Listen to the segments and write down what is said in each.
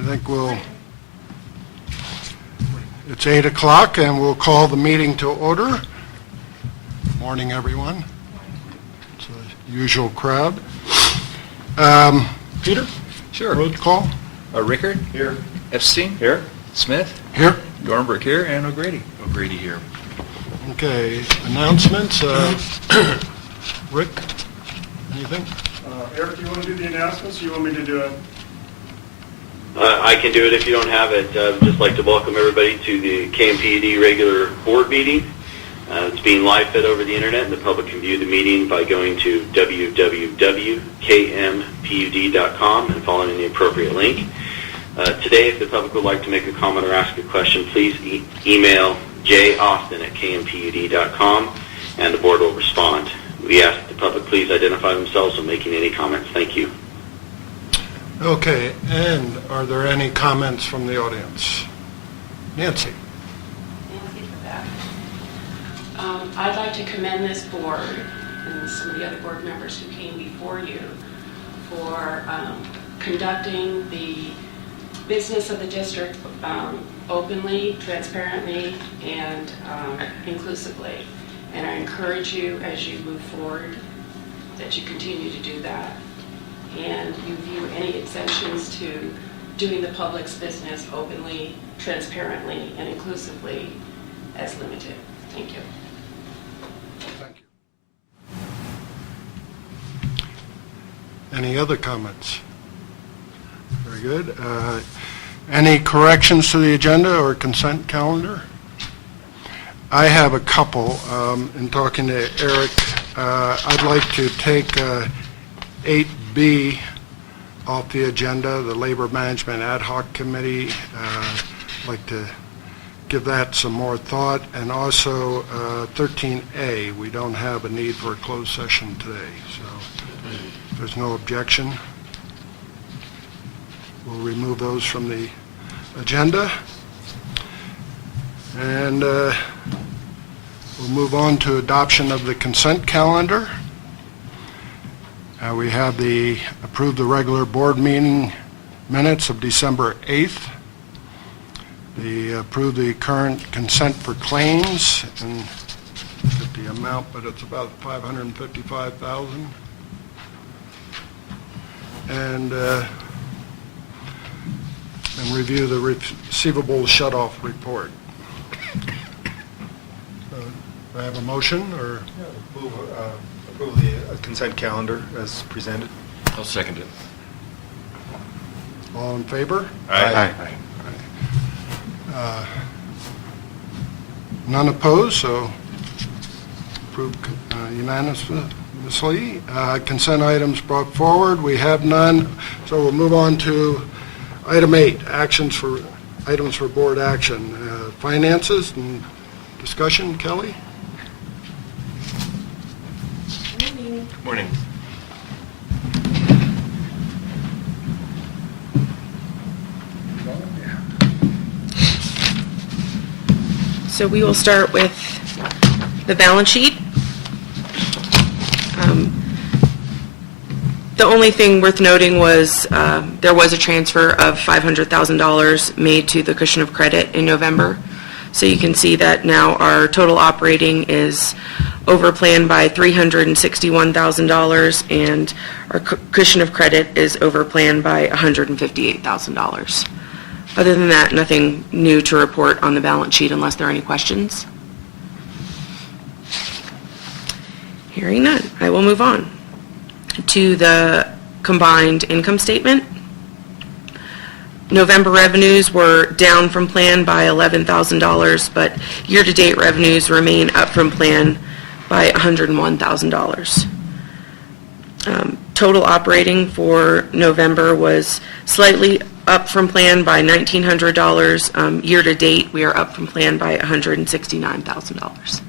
I think it's 8 o'clock and we'll call the meeting to order. Morning, everyone. It's a usual crowd. Peter? Sure. Roll call. Rickard? Here. Epstein? Here. Smith? Here. Dornbrook here, and O'Grady. O'Grady here. Okay, announcements. Rick, anything? Eric, do you want to do the announcements, or you want me to do it? I can do it if you don't have it. I'd just like to welcome everybody to the KMPUD regular board meeting. It's being live fed over the internet, and the public can view the meeting by going to www.kmpud.com and following the appropriate link. Today, if the public would like to make a comment or ask a question, please email jaustin@kmpud.com, and the board will respond. We ask that the public please identify themselves when making any comments. Thank you. Okay, and are there any comments from the audience? Nancy. Nancy for that. I'd like to commend this board and some of the other board members who came before you for conducting the business of the district openly, transparently, and inclusively. And I encourage you as you move forward that you continue to do that. And you view any exemptions to doing the public's business openly, transparently, and inclusively as limited. Thank you. Thank you. Any other comments? Very good. Any corrections to the agenda or consent calendar? I have a couple. In talking to Eric, I'd like to take 8B off the agenda, the Labor Management Ad Hoc Committee. I'd like to give that some more thought. And also 13A, we don't have a need for a closed session today. So if there's no objection, we'll remove those from the agenda. And we'll move on to adoption of the consent calendar. We have approve the regular board meeting minutes of December 8th. Approve the current consent for claims, and get the amount, but it's about $555,000. And review the receivable shut-off report. Do I have a motion, or? Approve the consent calendar as presented. I'll second it. All in favor? Aye. None opposed, so approved unanimously. Consent items brought forward, we have none, so we'll move on to item 8, items for board action. Finances and discussion. Kelly? Good morning. So we will start with the balance sheet. The only thing worth noting was there was a transfer of $500,000 made to the cushion of credit in November. So you can see that now our total operating is over plan by $361,000, and our cushion of credit is over plan by $158,000. Other than that, nothing new to report on the balance sheet unless there are any questions. Hearing none, I will move on to the combined income statement. November revenues were down from plan by $11,000, but year-to-date revenues remain up from plan by $101,000. Total operating for November was slightly up from plan by $1,900. Year-to-date, we are up from plan by $169,000.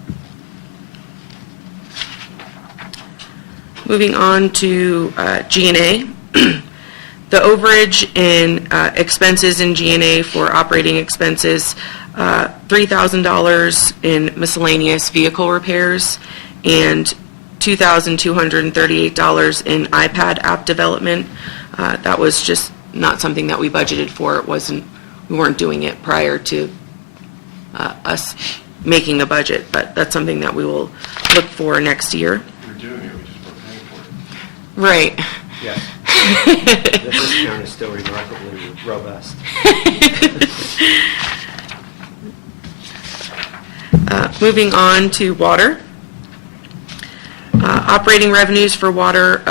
Moving on to G&A. The overage in expenses in G&A for operating expenses, $3,000 in miscellaneous vehicle repairs and $2,238 in iPad app development. That was just not something that we budgeted for. We weren't doing it prior to us making the budget, but that's something that we will look for next year. We're doing it, we just weren't paying for it. Right. Yes. The discount is still remarkably robust. Moving on to water. Operating revenues for water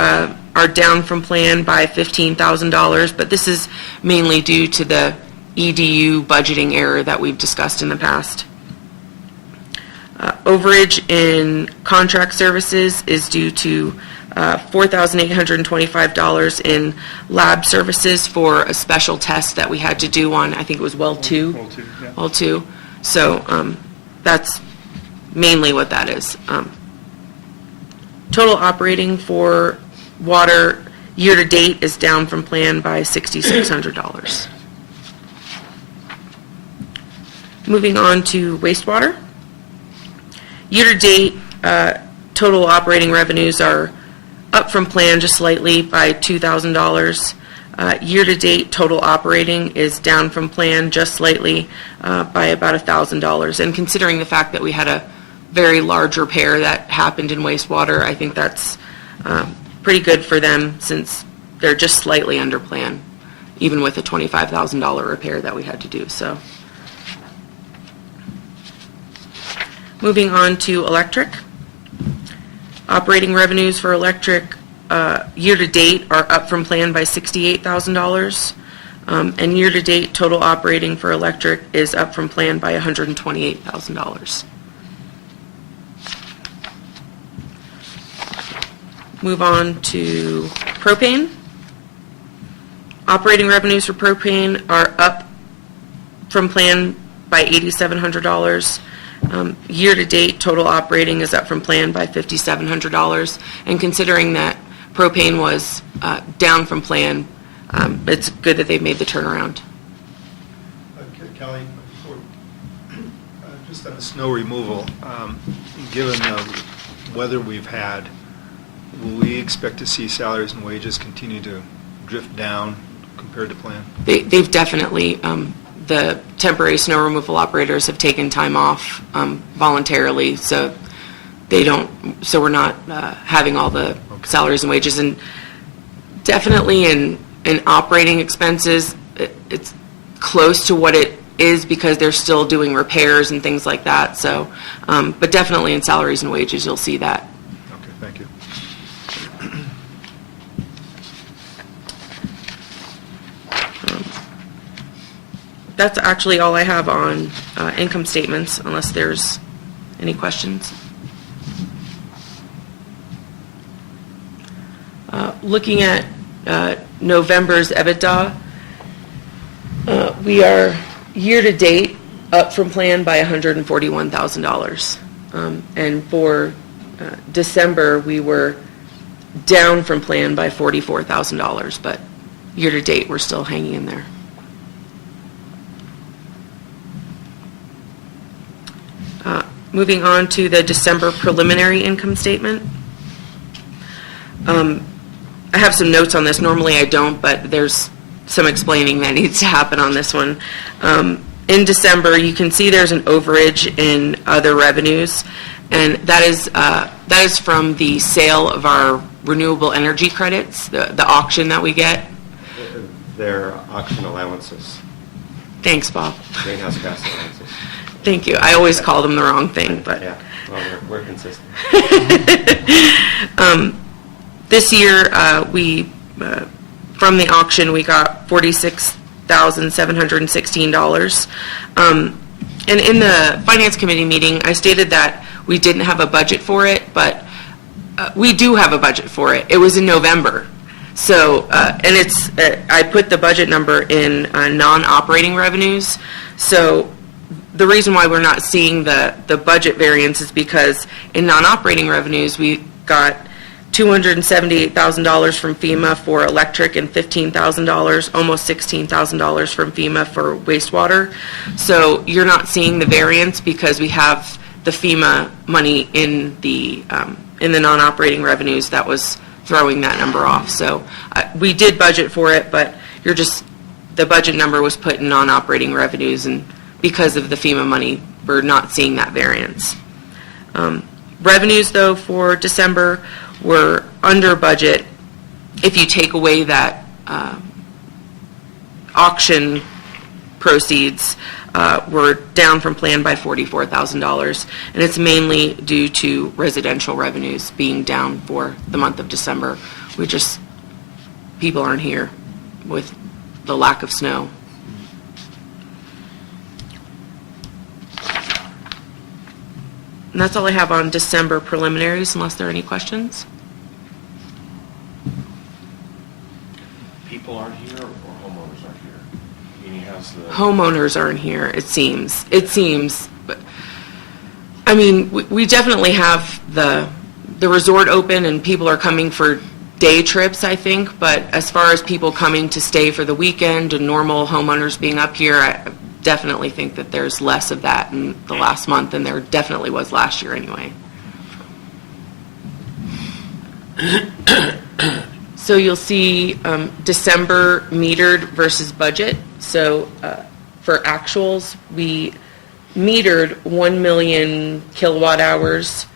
are down from plan by $15,000, but this is mainly due to the EDU budgeting error that we've discussed in the past. Overage in contract services is due to $4,825 in lab services for a special test that we had to do on, I think it was well 2. Well, too, yeah. Well 2. So that's mainly what that is. Total operating for water year-to-date is down from plan by $6,600. Moving on to wastewater. Year-to-date, total operating revenues are up from plan just slightly by $2,000. Year-to-date, total operating is down from plan just slightly by about $1,000. And considering the fact that we had a very large repair that happened in wastewater, I think that's pretty good for them since they're just slightly under plan, even with a $25,000 repair that we had to do. So, moving on to electric. Operating revenues for electric year-to-date are up from plan by $68,000. And year-to-date, total operating for electric is up from plan by $128,000. Move on to propane. Operating revenues for propane are up from plan by $8,700. Year-to-date, total operating is up from plan by $5,700. And considering that propane was down from plan, it's good that they've made the turnaround. Kelly, just on the snow removal, given the weather we've had, will we expect to see salaries and wages continue to drift down compared to plan? They've definitely, the temporary snow removal operators have taken time off voluntarily, so we're not having all the salaries and wages. And definitely in operating expenses, it's close to what it is because they're still doing repairs and things like that. So, but definitely in salaries and wages, you'll see that. Okay, thank you. That's actually all I have on income statements, unless there's any questions. Looking at November's EBITDA, we are year-to-date up from plan by $141,000. And for December, we were down from plan by $44,000, but year-to-date, we're still hanging in there. Moving on to the December preliminary income statement. I have some notes on this. Normally I don't, but there's some explaining that needs to happen on this one. In December, you can see there's an overage in other revenues, and that is from the sale of our renewable energy credits, the auction that we get. Their auction allowances, Thanks, Bob. greenhouse gas allowances. Thank you. I always call them the wrong thing, but Yeah, well, we're consistent. this year, from the auction, we got $46,716. And in the Finance Committee meeting, I stated that we didn't have a budget for it, but we do have a budget for it. It was in November. So, and I put the budget number in non-operating revenues. So the reason why we're not seeing the budget variance is because in non-operating revenues, we got $278,000 from FEMA for electric and $15,000, almost $16,000 from FEMA for wastewater. So you're not seeing the variance because we have the FEMA money in the non-operating revenues that was throwing that number off. So we did budget for it, but the budget number was put in non-operating revenues, and because of the FEMA money, we're not seeing that variance. Revenues, though, for December were under budget if you take away that auction proceeds. Were down from plan by $44,000, and it's mainly due to residential revenues being down for the month of December. People aren't here with the lack of snow. And that's all I have on December preliminaries, unless there are any questions. People aren't here or homeowners aren't here? Meaning how's the... Homeowners aren't here, it seems. But, I mean, we definitely have the resort open and people are coming for day trips, I think, but as far as people coming to stay for the weekend and normal homeowners being up here, I definitely think that there's less of that in the last month than there definitely was last year anyway. So you'll see December metered versus budget. So for actuals, we metered 1 million kilowatt hours.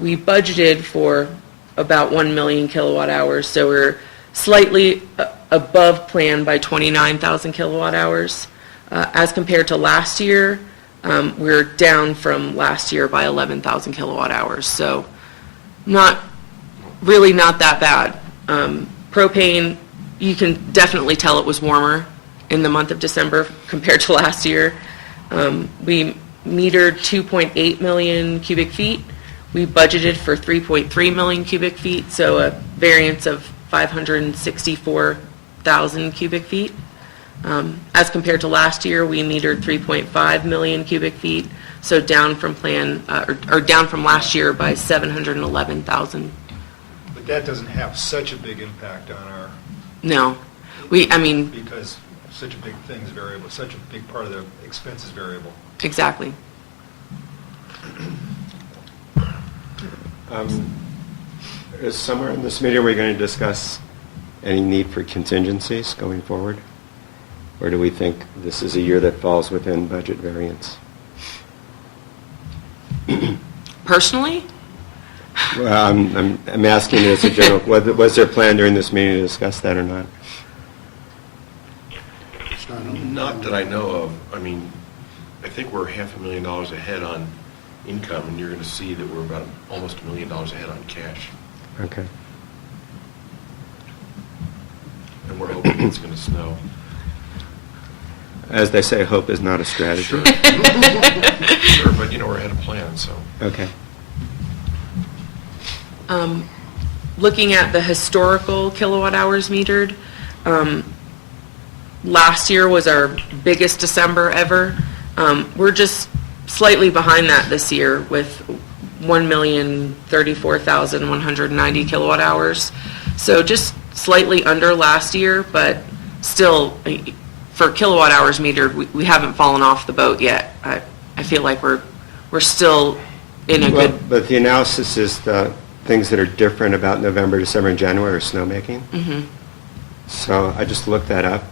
We budgeted for about 1 million kilowatt hours, so we're slightly above plan by 29,000 kilowatt hours. As compared to last year, we're down from last year by 11,000 kilowatt hours, so not that bad. Propane, you can definitely tell it was warmer in the month of December compared to last year. We metered 2.8 million cubic feet. We budgeted for 3.3 million cubic feet, so a variance of 564,000 cubic feet. As compared to last year, we metered 3.5 million cubic feet, so down from plan, or down from last year by 711,000. But that doesn't have such a big impact on our, No, because such a big thing is variable, such a big part of the expense is variable. exactly. Is somewhere in this meeting we're going to discuss any need for contingencies going forward? Or do we think this is a year that falls within budget variance? Personally, Well, I'm asking as a general, was there a plan during this meeting to discuss that or not? Not that I know of. I mean, I think we're $500,000 ahead on income, and you're going to see that we're about almost $1 million ahead on cash. Okay. And we're hoping it's going to snow. As they say, hope is not a strategy. Sure, but we're ahead of plan, so. Okay. looking at the historical kilowatt hours metered, last year was our biggest December ever. We're just slightly behind that this year with 1,034,190 kilowatt hours. So just slightly under last year, but still, for kilowatt hours metered, we haven't fallen off the boat yet. I feel like we're still in a good... But the analysis is the things that are different about November, December, and January are snowmaking. Mm-hmm. So I just looked that up.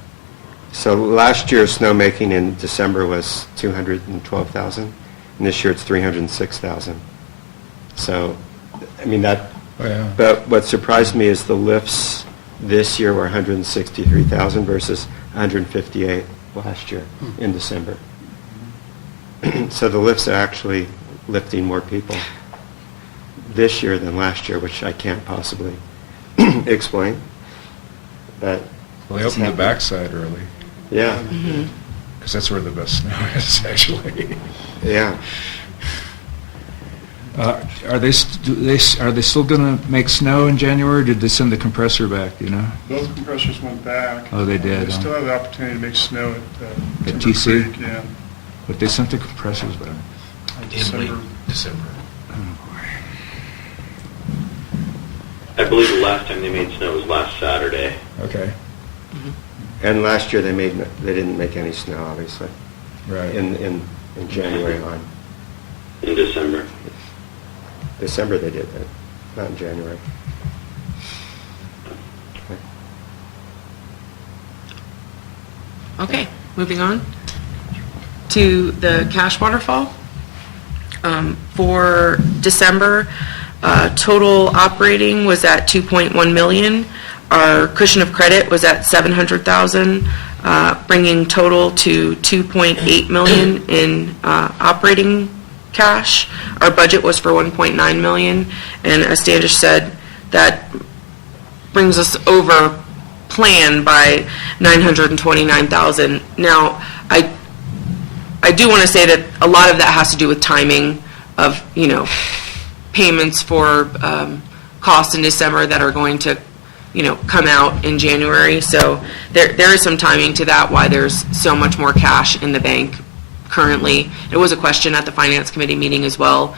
So last year, snowmaking in December was 212,000, and this year it's 306,000. So, I mean, that... Oh, yeah. But what surprised me is the lifts this year were 163,000 versus 158 last year in December. So the lifts are actually lifting more people this year than last year, which I can't possibly explain. But Well, they it's opened the happening. backside early, Yeah, because that's where the best snow is, actually. yeah. Are they still going to make snow in January, or did they send the compressor back, you know? Both compressors went back. Oh, they did, They huh? still have the opportunity to make snow at At Timber TC? Creek, yeah. But they sent the compressors back. in In late December. December. Oh, I believe the last time they made snow was last Saturday. boy. Okay, And last year they didn't make any snow, obviously, right. in January on. In December. December they did that, not in January. Okay. Okay, moving on to the cash waterfall. For December, total operating was at 2.1 million. Our cushion of credit was at 700,000, bringing total to 2.8 million in operating cash. Our budget was for 1.9 million, and as Standish said, that brings us over plan by 929,000. Now, I do want to say that a lot of that has to do with timing of, payments for costs in December that are going to, come out in January. So there is some timing to that, why there's so much more cash in the bank currently. It was a question at the Finance Committee meeting as well,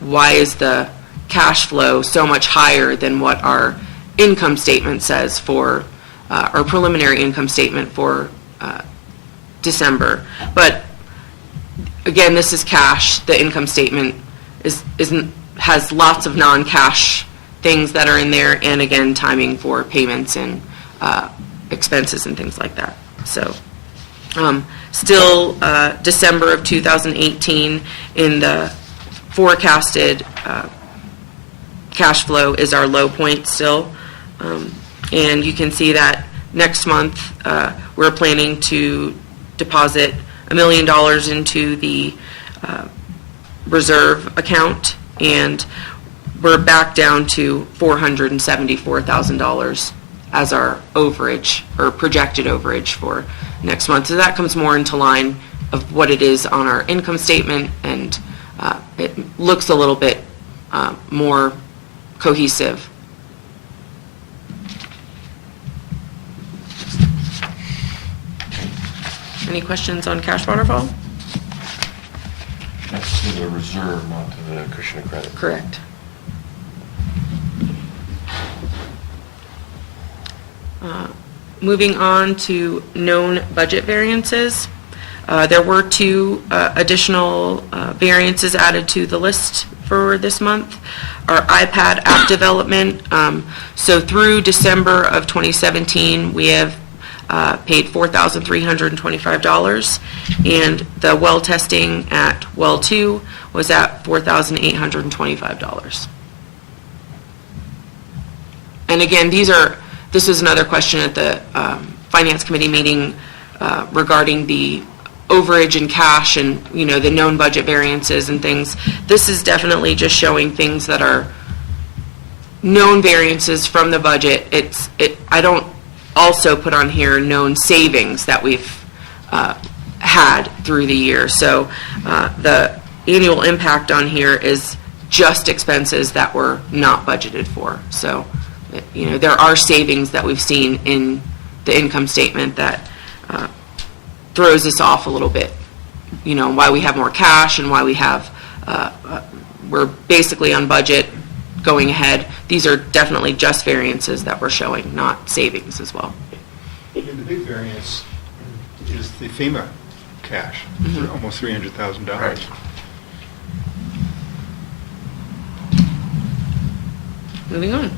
why is the cash flow so much higher than what our income statement says for, our preliminary income statement for December. But again, this is cash. The income statement has lots of non-cash things that are in there, and again, timing for payments and expenses and things like that. So, still December of 2018 in the forecasted cash flow is our low point still. And you can see that next month we're planning to deposit $1 million into the reserve account, and we're back down to $474,000 as our overage, or projected overage for next month. So that comes more into line of what it is on our income statement, and it looks a little bit more cohesive. Any questions on cash waterfall? That's to the reserve, not to the cushion of credit. Correct. Moving on to known budget variances. There were two additional variances added to the list for this month. Our iPad app development. So through December of 2017, we have paid $4,325, and the well testing at well 2 was at $4,825. And again, this was another question at the Finance Committee meeting regarding the overage in cash and, the known budget variances and things. This is definitely just showing things that are known variances from the budget. I don't also put on here known savings that we've had through the year. So the annual impact on here is just expenses that were not budgeted for. So, there are savings that we've seen in the income statement that throws us off a little bit. Why we have more cash and why we have, we're basically on budget going ahead. These are definitely just variances that we're showing, not savings as well. The big variance is the FEMA cash, for almost $300,000. Right. Moving on.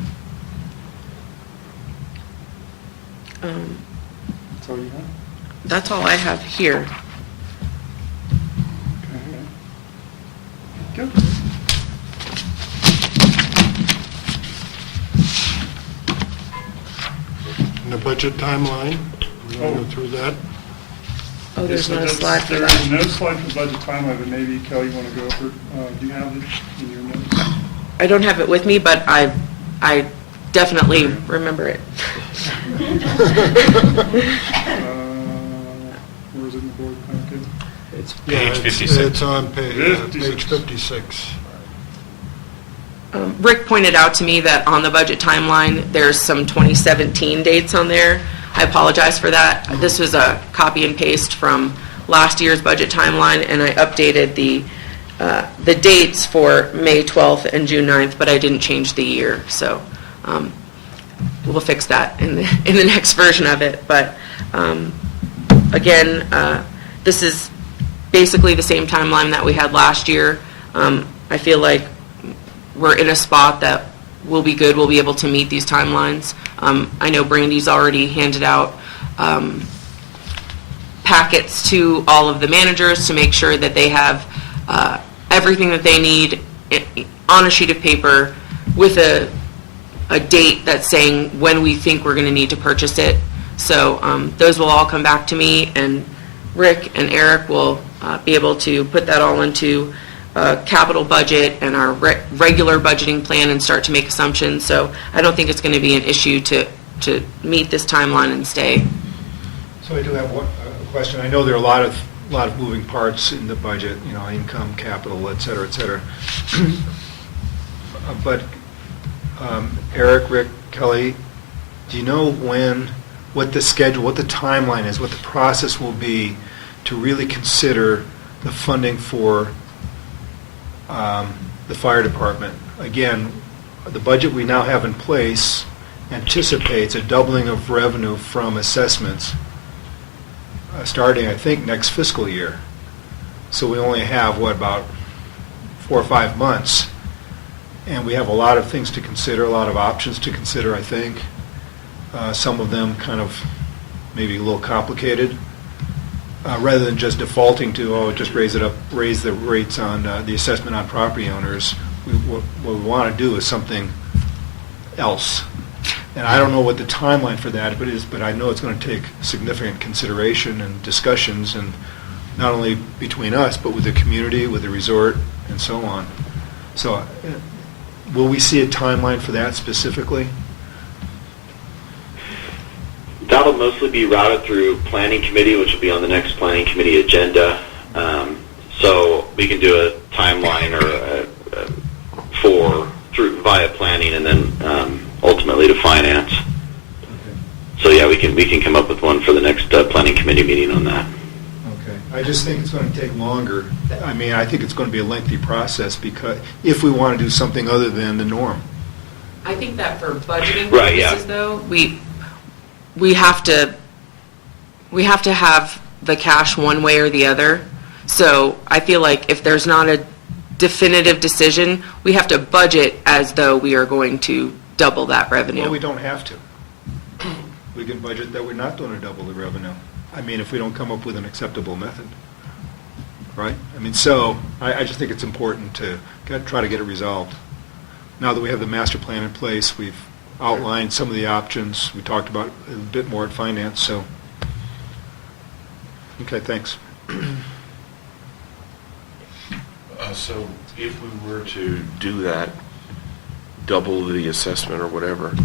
That's all you have? That's all I have here. Okay. Good. And the budget timeline, we're going to go through that. Oh, there's So not a that's- slide for There is that. no slide for budget timeline, but maybe, Kelly, you want to go over, do you have it in your notes? I don't have it with me, but I definitely remember it. Where is it in the board packet? It's Yeah, Page it's- 56. It's on page 56. 56. Rick pointed out to me that on the budget timeline, there's some 2017 dates on there. I apologize for that. This was a copy and paste from last year's budget timeline, and I updated the dates for May 12th and June 9th, but I didn't change the year. So we'll fix that in the next version of it. But again, this is basically the same timeline that we had last year. I feel like we're in a spot that will be good. We'll be able to meet these timelines. I know Brandy's already handed out packets to all of the managers to make sure that they have everything that they need on a sheet of paper with a date that's saying when we think we're going to need to purchase it. So those will all come back to me, and Rick and Eric will be able to put that all into a capital budget and our regular budgeting plan and start to make assumptions. So I don't think it's going to be an issue to meet this timeline and stay. So I do have one question. I know there are a lot of moving parts in the budget, income, capital, et cetera, et cetera. But Eric, Rick, Kelly, do you know what the schedule, what the timeline is, what the process will be to really consider the funding for the fire department? Again, the budget we now have in place anticipates a doubling of revenue from assessments starting, I think, next fiscal year. So we only have, about 4 or 5 months. And we have a lot of things to consider, a lot of options to consider, I think. Some of them kind of maybe a little complicated. Rather than just defaulting to, just raise the rates on the assessment on property owners, what we want to do is something else. And I don't know what the timeline for that is, but I know it's going to take significant consideration and discussions, and not only between us, but with the community, with the resort, and so on. So will we see a timeline for that specifically? That'll mostly be routed through planning committee, which will be on the next planning committee agenda. So we can do a timeline via planning, and then ultimately to finance. So yeah, we can come up with one for the next planning committee meeting on that. Okay. I just think it's going to take longer. I mean, I think it's going to be a lengthy process because if we want to do something other than the norm. I think that for budgeting Right, purposes, yeah. though, we have to have the cash one way or the other. So I feel like if there's not a definitive decision, we have to budget as though we are going to double that revenue. Well, we don't have to. We can budget that we're not going to double the revenue. I mean, if we don't come up with an acceptable method, right? I mean, so I just think it's important to try to get it resolved. Now that we have the master plan in place, we've outlined some of the options. We talked about it a bit more at finance, so. Okay, thanks. So if we were to do that, double the assessment or whatever,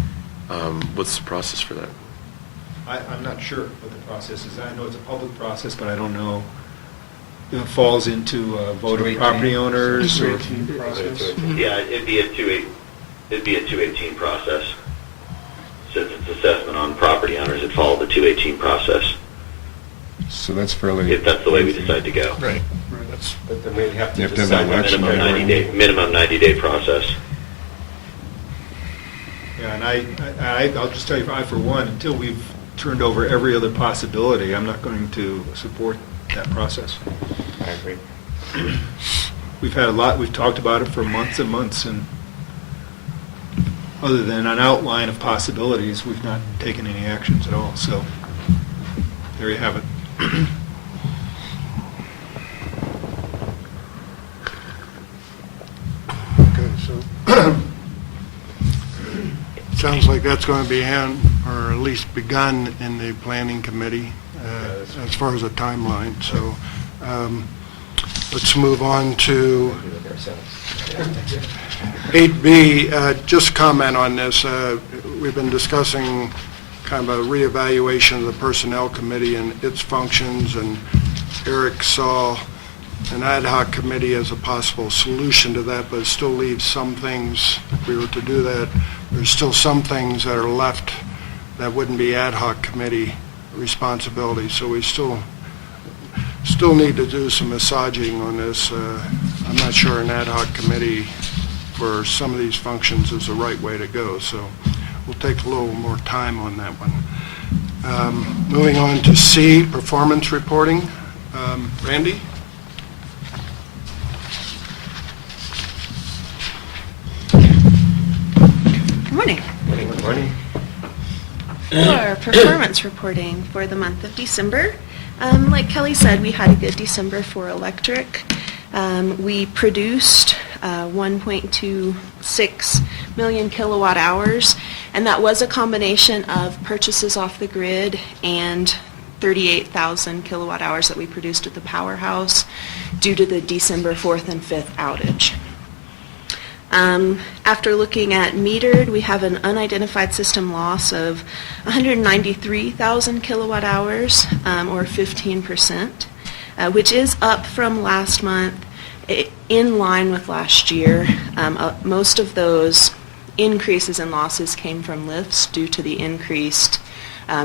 what's the process for that? I'm not sure what the process is. I know it's a public process, but I don't know if it falls into a vote of property owners or. 218 process. Yeah, it'd be a 218 process. Since it's assessment on property owners, it'd follow the 218 process, So that's fairly... if that's the way we decide to go. Right. But then we'd have to You have to have decide an election. Minimum 90-day process. Yeah, and I'll just tell you, I, for one, until we've turned over every other possibility, I'm not going to support that process. I agree. We've talked about it for months and months, and other than an outline of possibilities, we've not taken any actions at all, so there you have it. Okay, so sounds like that's going to be or at least begun in the planning committee as far as a timeline. So let's move on to 8B. Just comment on this. We've been discussing kind of a reevaluation of the personnel committee and its functions, and Eric saw an ad hoc committee as a possible solution to that, but it still leaves some things, if we were to do that, there's still some things that are left that wouldn't be ad hoc committee responsibility. So we still need to do some massaging on this. I'm not sure an ad hoc committee for some of these functions is the right way to go, so we'll take a little more time on that one. Moving on to C, performance reporting. Randy? Good morning. Good morning. For performance reporting for the month of December, Like Kelly said, we had a good December for electric. We produced 1.26 million kilowatt hours, and that was a combination of purchases off the grid and 38,000 kilowatt hours that we produced at the powerhouse due to the December 4th and 5th outage. After looking at metered, we have an unidentified system loss of 193,000 kilowatt hours, or 15%, which is up from last month, in line with last year. Most of those increases in losses came from lifts due to the increased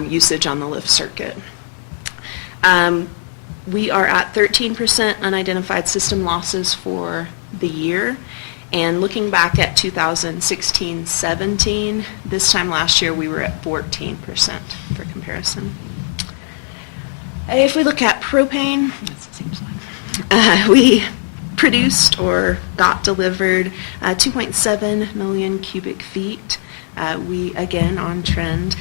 usage on the lift circuit. We are at 13% unidentified system losses for the year. And looking back at 2016-17, this time last year we were at 14% for comparison. If we look at propane, we produced or got delivered 2.7 million cubic feet. We, again, on trend,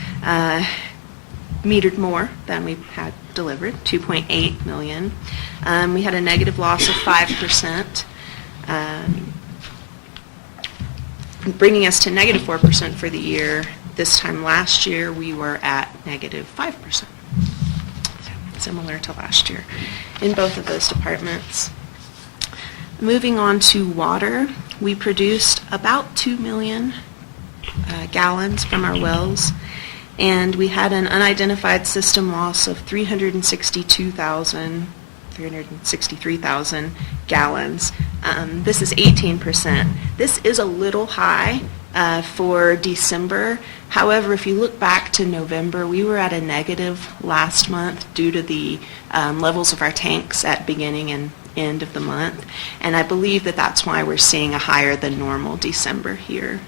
metered more than we had delivered, 2.8 million. We had a negative loss of 5%. Bringing us to negative 4% for the year. This time last year, we were at negative 5%. Similar to last year in both of those departments. Moving on to water, we produced about 2 million gallons from our wells, and we had an unidentified system loss of 363,000 gallons. This is 18%. This is a little high for December. However, if you look back to November, we were at a negative last month due to the levels of our tanks at beginning and end of the month. And I believe that that's why we're seeing a higher than normal December here.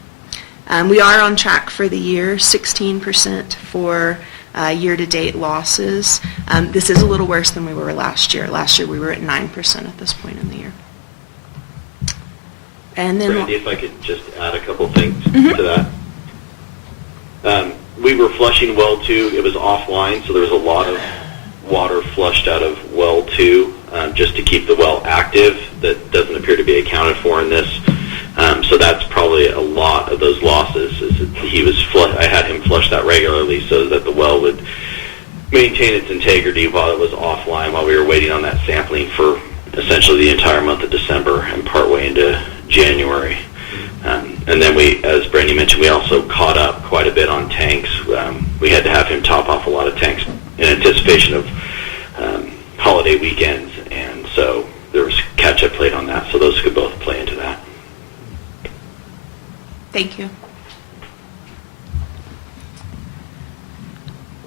We are on track for the year, 16% for year-to-date losses. This is a little worse than we were last year. Last year we were at 9% at this point in the year. And then, Brandy, if I could just add a couple things to that. We were flushing well 2. It was offline, so there was a lot of water flushed out of well 2 just to keep the well active. That doesn't appear to be accounted for in this. So that's probably a lot of those losses. I had him flush that regularly so that the well would maintain its integrity while it was offline, while we were waiting on that sampling for essentially the entire month of December and partway into January. And then we, as Brandy mentioned, we also caught up quite a bit on tanks. We had to have him top off a lot of tanks in anticipation of holiday weekends, and so there was catch-up played on that. So those could both play into that. thank you.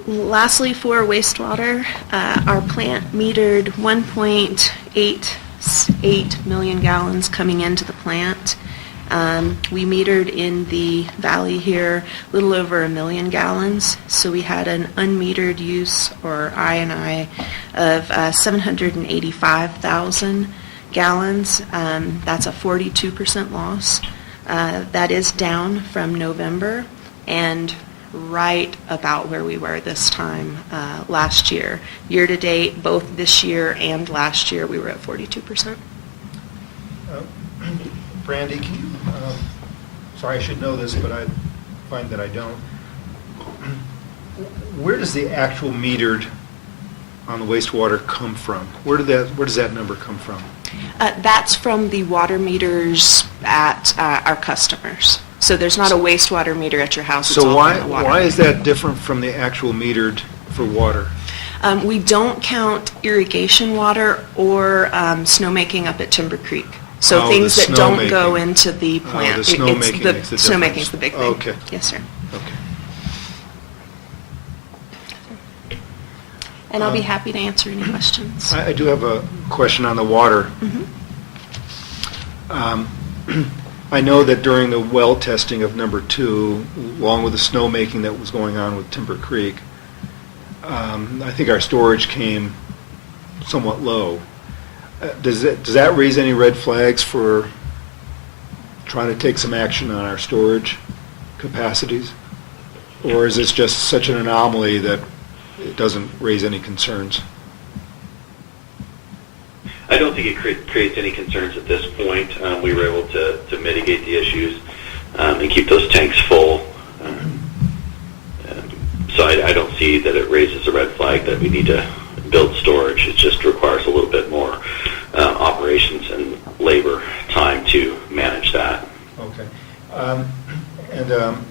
Lastly, for wastewater, our plant metered 1.88 million gallons coming into the plant. We metered in the valley here a little over 1 million gallons, so we had an unmetered use, or I&I, of 785,000 gallons. That's a 42% loss. That is down from November and right about where we were this time last year. Year to date, both this year and last year, we were at 42%. Brandy, can you, sorry, I should know this, but I find that I don't. Where does the actual metered on the wastewater come from? Where does that number come from? That's from the water meters at our customers. So there's not a wastewater meter at your house. It's So all why from the water why meter. is that different from the actual metered for water? We don't count irrigation water or snowmaking up at Timber Creek. So Oh, things the that don't go snowmaking. into the plant. the snowmaking makes the Snowmaking's the difference. big thing. Okay. Yes, sir. Okay. And I'll be happy to answer any questions. I do have a question on the water. I know that during the well testing of number 2, along with the snowmaking that was going on with Timber Creek, I think our storage came somewhat low. Does that raise any red flags for trying to take some action on our storage capacities? Or is this just such an anomaly that it doesn't raise any concerns? I don't think it creates any concerns at this point. We were able to mitigate the issues and keep those tanks full. So I don't see that it raises a red flag that we need to build storage. It just requires a little bit more operations and labor time to manage that. Okay.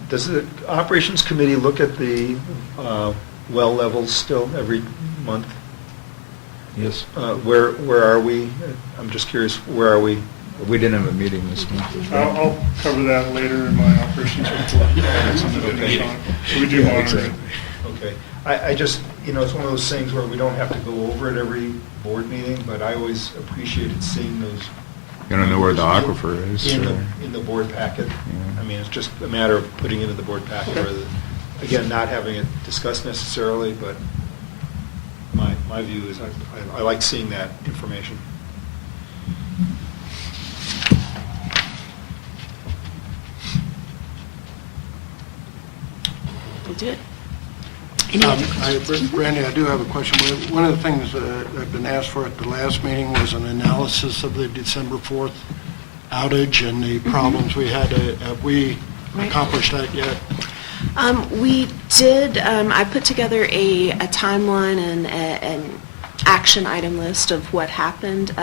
Does the Operations Committee look at the well levels still every month? Yes. Where are we? I'm just curious, where are we? We didn't have a meeting this month. I'll cover that later in my operations report. Okay. So we do monitor it. Okay. I just, it's one of those things where we don't have to go over it every board meeting, but I always appreciated seeing those. You don't know where the aquifer is. In the board packet. Yeah. I mean, it's just a matter of putting it in the board packet rather than, again, not having it discussed necessarily, but my view is I like seeing that information. We did. Any other questions? Brandy, I do have a question. One of the things I've been asked for at the last meeting was an analysis of the December 4th outage and the problems we had. Have we Right. accomplished that yet? We did. I put together a timeline and an action item list of what happened.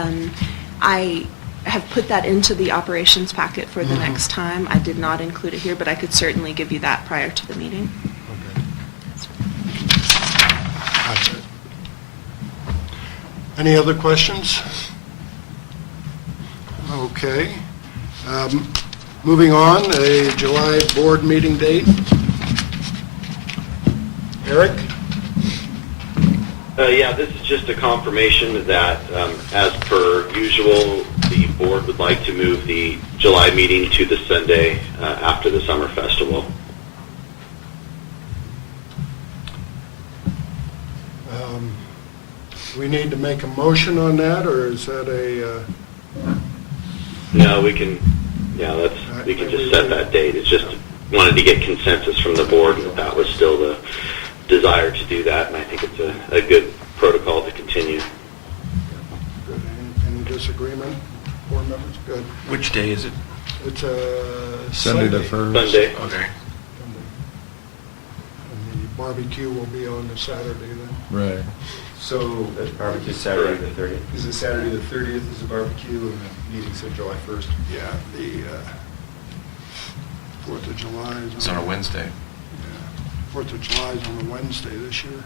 I have put that into the operations packet for the next time. I did not include it here, but I could certainly give you that prior to the meeting. Okay. Any other questions? Okay. Moving on, a July board meeting date. Eric? Yeah, this is just a confirmation that, as per usual, the board would like to move the July meeting to the Sunday after the summer festival. Do we need to make a motion on that, or is that a, No, we can just set that date. It's just wanted to get consensus from the board that was still the desire to do that, and I think it's a good protocol to continue. good, any disagreement, board members? Good. Which day is it? It's a Sunday the 1st. Sunday. Okay. And the barbecue will be on the Saturday then. Right. So That's barbecue Saturday the 30th. is it Saturday the 30th is the barbecue and the meeting said July 1st? Yeah, the 4th of July is It's on a Wednesday. Yeah, 4th of July is on a Wednesday this year.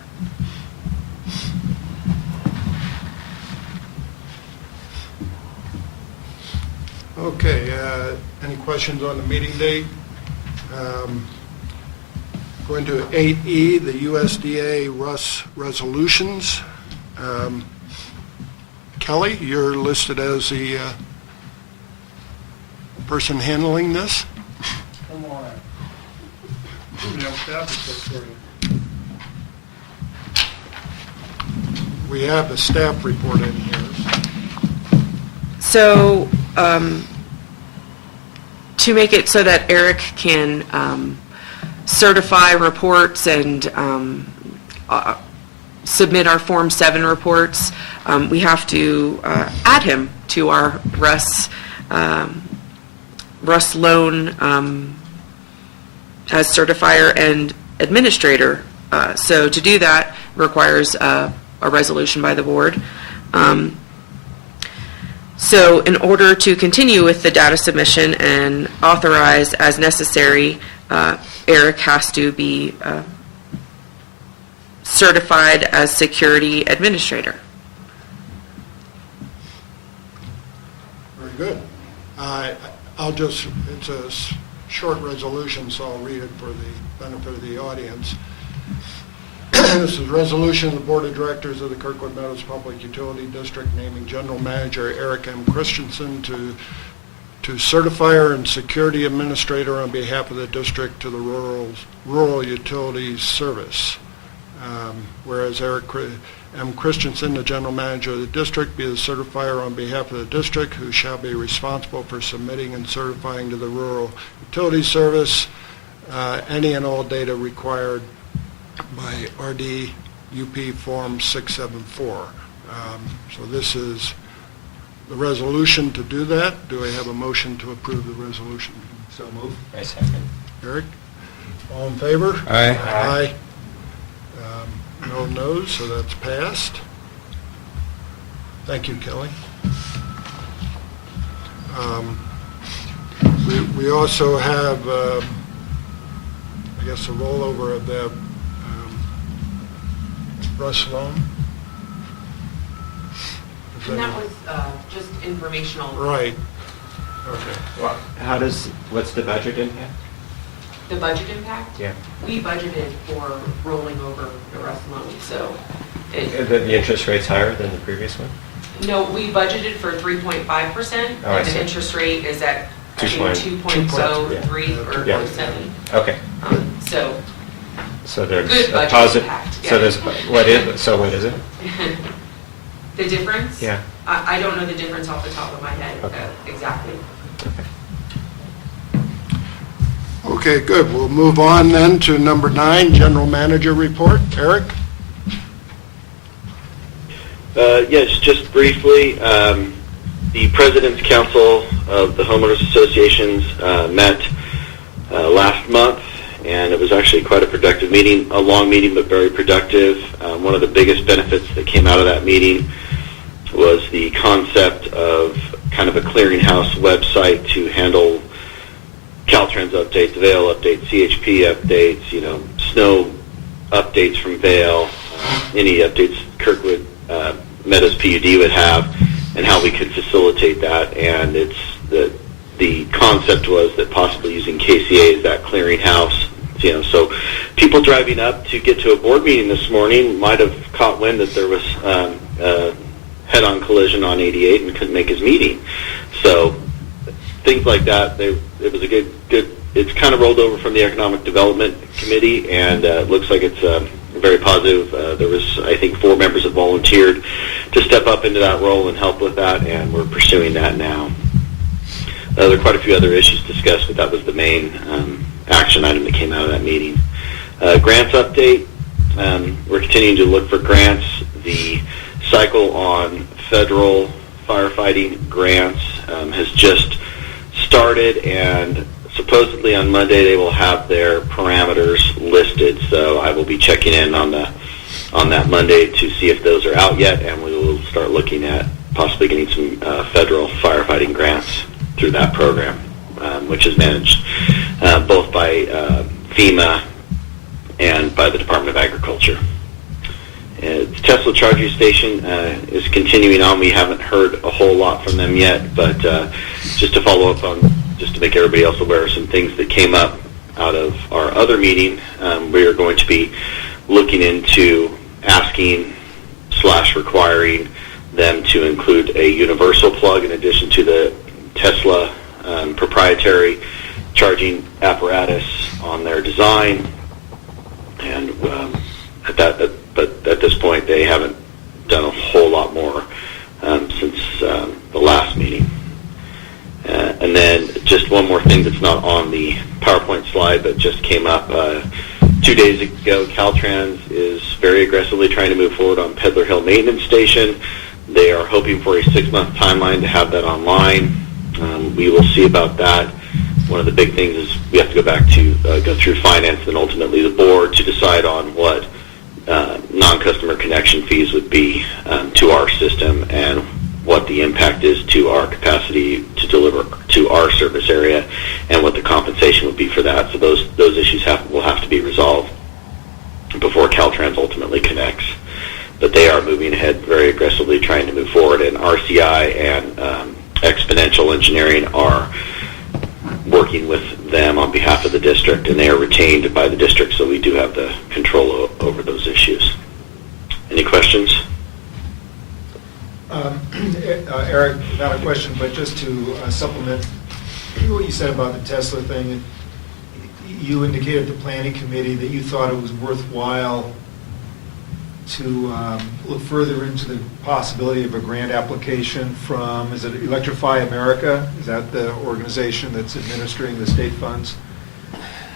Okay, any questions on the meeting date? Going to 8E, the USDA RUS resolutions. Kelly, you're listed as the person handling this. Come on. You have staff report for you. We have the staff report in here. So, to make it so that Eric can certify reports and submit our Form 7 reports, we have to add him to our Russ loan as certifier and administrator. So to do that requires a resolution by the board. So in order to continue with the data submission and authorize as necessary, Eric has to be certified as security administrator. Very good. It's a short resolution, so I'll read it for the benefit of the audience. This is resolution of the Board of Directors of the Kirkwood Meadows Public Utility District naming General Manager Eric M. Christensen to certifier and security administrator on behalf of the district to the Rural Utilities Service. Whereas Eric M. Christensen, the general manager of the district, be the certifier on behalf of the district, who shall be responsible for submitting and certifying to the Rural Utilities Service any and all data required by RD UP Form 674. So this is the resolution to do that. Do I have a motion to approve the resolution? So move. I second. Eric? All in favor? Aye. Aye. No noes, so that's passed. Thank you, Kelly. We also have, I guess, a rollover of the Russ loan. Is And that was just informational. Right. Okay. What's the budget impact? The budget impact? Yeah. We budgeted for rolling over the rest loan, so. The interest rate's higher than the previous one? No, we budgeted for 3.5%, Oh, I and see. the interest rate is at, I think, 2.03 or Yeah. 07. Okay. So, So there's Good a budget positive, impact, so yeah. there's, what is it? the difference? Yeah. I don't know the difference off the top of my head, Okay. exactly. Okay, good. We'll move on then to number 9, General Manager Report. Eric? Yes, just briefly, the President's Council of the Homeowners Associations met last month, and it was actually quite a productive meeting, a long meeting, but very productive. One of the biggest benefits that came out of that meeting was the concept of kind of a clearinghouse website to handle Caltrans updates, Vail updates, CHP updates, snow updates from Vail, any updates Kirkwood Meadows PUD would have, and how we could facilitate that. And it's the concept was that possibly using KCA as that clearinghouse. So people driving up to get to a board meeting this morning might have caught wind that there was a head-on collision on 88 and couldn't make his meeting. So things like that. It was a good. It's kind of rolled over from the Economic Development Committee, and it looks like it's very positive. There was, I think, 4 members that volunteered to step up into that role and help with that, and we're pursuing that now. There are quite a few other issues discussed, but that was the main action item that came out of that meeting. Grants update. We're continuing to look for grants. The cycle on federal firefighting grants has just started, and supposedly on Monday they will have their parameters listed. So I will be checking in on that Monday to see if those are out yet, and we will start looking at possibly getting some federal firefighting grants through that program, which is managed both by FEMA and by the Department of Agriculture. The Tesla charging station is continuing on. We haven't heard a whole lot from them yet, but just to follow up on, just to make everybody else aware of some things that came up out of our other meeting, we are going to be looking into asking / requiring them to include a universal plug in addition to the Tesla proprietary charging apparatus on their design. And but at this point, they haven't done a whole lot more since the last meeting. And then just one more thing that's not on the PowerPoint slide, but just came up 2 days ago. Caltrans is very aggressively trying to move forward on Peddler Hill Maintenance Station. They are hoping for a 6-month timeline to have that online. We will see about that. One of the big things is we have to go through finance and ultimately the board to decide on what non-customer connection fees would be to our system and what the impact is to our capacity to deliver to our service area and what the compensation would be for that. So those issues will have to be resolved before Caltrans ultimately connects. But they are moving ahead very aggressively trying to move forward, and RCI and Exponential Engineering are working with them on behalf of the district, and they are retained by the district, so we do have the control over those issues. Any questions? Eric, not a question, but just to supplement what you said about the Tesla thing, you indicated at the planning committee that you thought it was worthwhile to look further into the possibility of a grant application from, is it Electrify America? Is that the organization that's administering the state funds?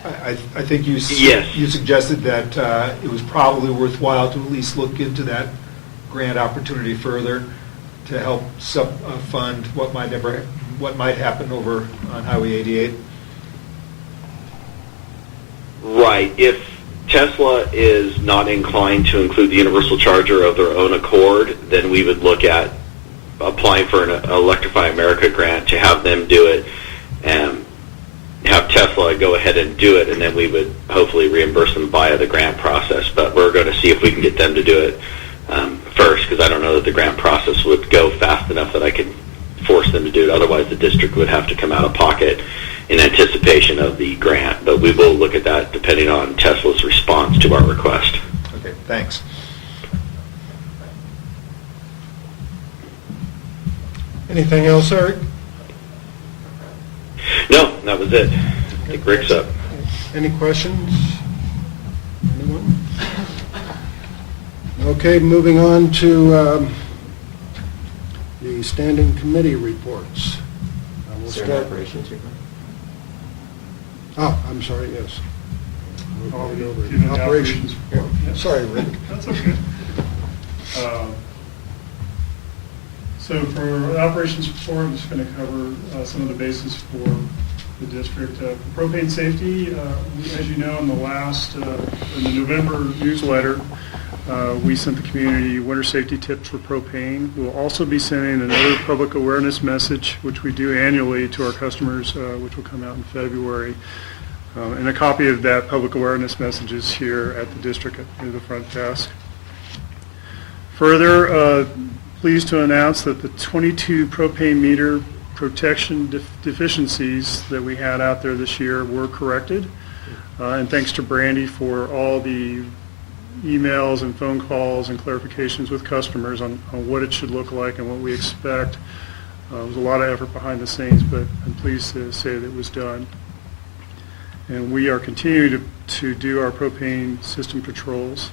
I think you suggested that it was probably worthwhile to at least look into that grant opportunity further. to help fund what might happen over on Highway 88? Right. If Tesla is not inclined to include the universal charger of their own accord, then we would look at applying for an Electrify America grant to have them do it and have Tesla go ahead and do it, and then we would hopefully reimburse them via the grant process. But we're going to see if we can get them to do it first, because I don't know that the grant process would go fast enough that I could force them to do it. Otherwise, the district would have to come out of pocket in anticipation of the grant. But we will look at that depending on Tesla's response to our request. Okay, thanks. Anything else, Eric? No, that was it. I think Rick's up. Any questions? Anyone? Okay, moving on to the standing committee reports. We'll Is there start. an operations report? Oh, I'm sorry, yes. Oh, Right you over it. did an Operations. operations report. Yeah. Sorry, Rick. That's okay. So for operations report, I'm just going to cover some of the bases for the district. Propane safety, as you know, in the November newsletter, we sent the community winter safety tips for propane. We'll also be sending another public awareness message, which we do annually to our customers, which will come out in February. And a copy of that public awareness message is here at the district at the front desk. Further, pleased to announce that the 22 propane meter protection deficiencies that we had out there this year were corrected. And thanks to Brandy for all the emails and phone calls and clarifications with customers on what it should look like and what we expect. There was a lot of effort behind the scenes, but I'm pleased to say that it was done. And we are continuing to do our propane system patrols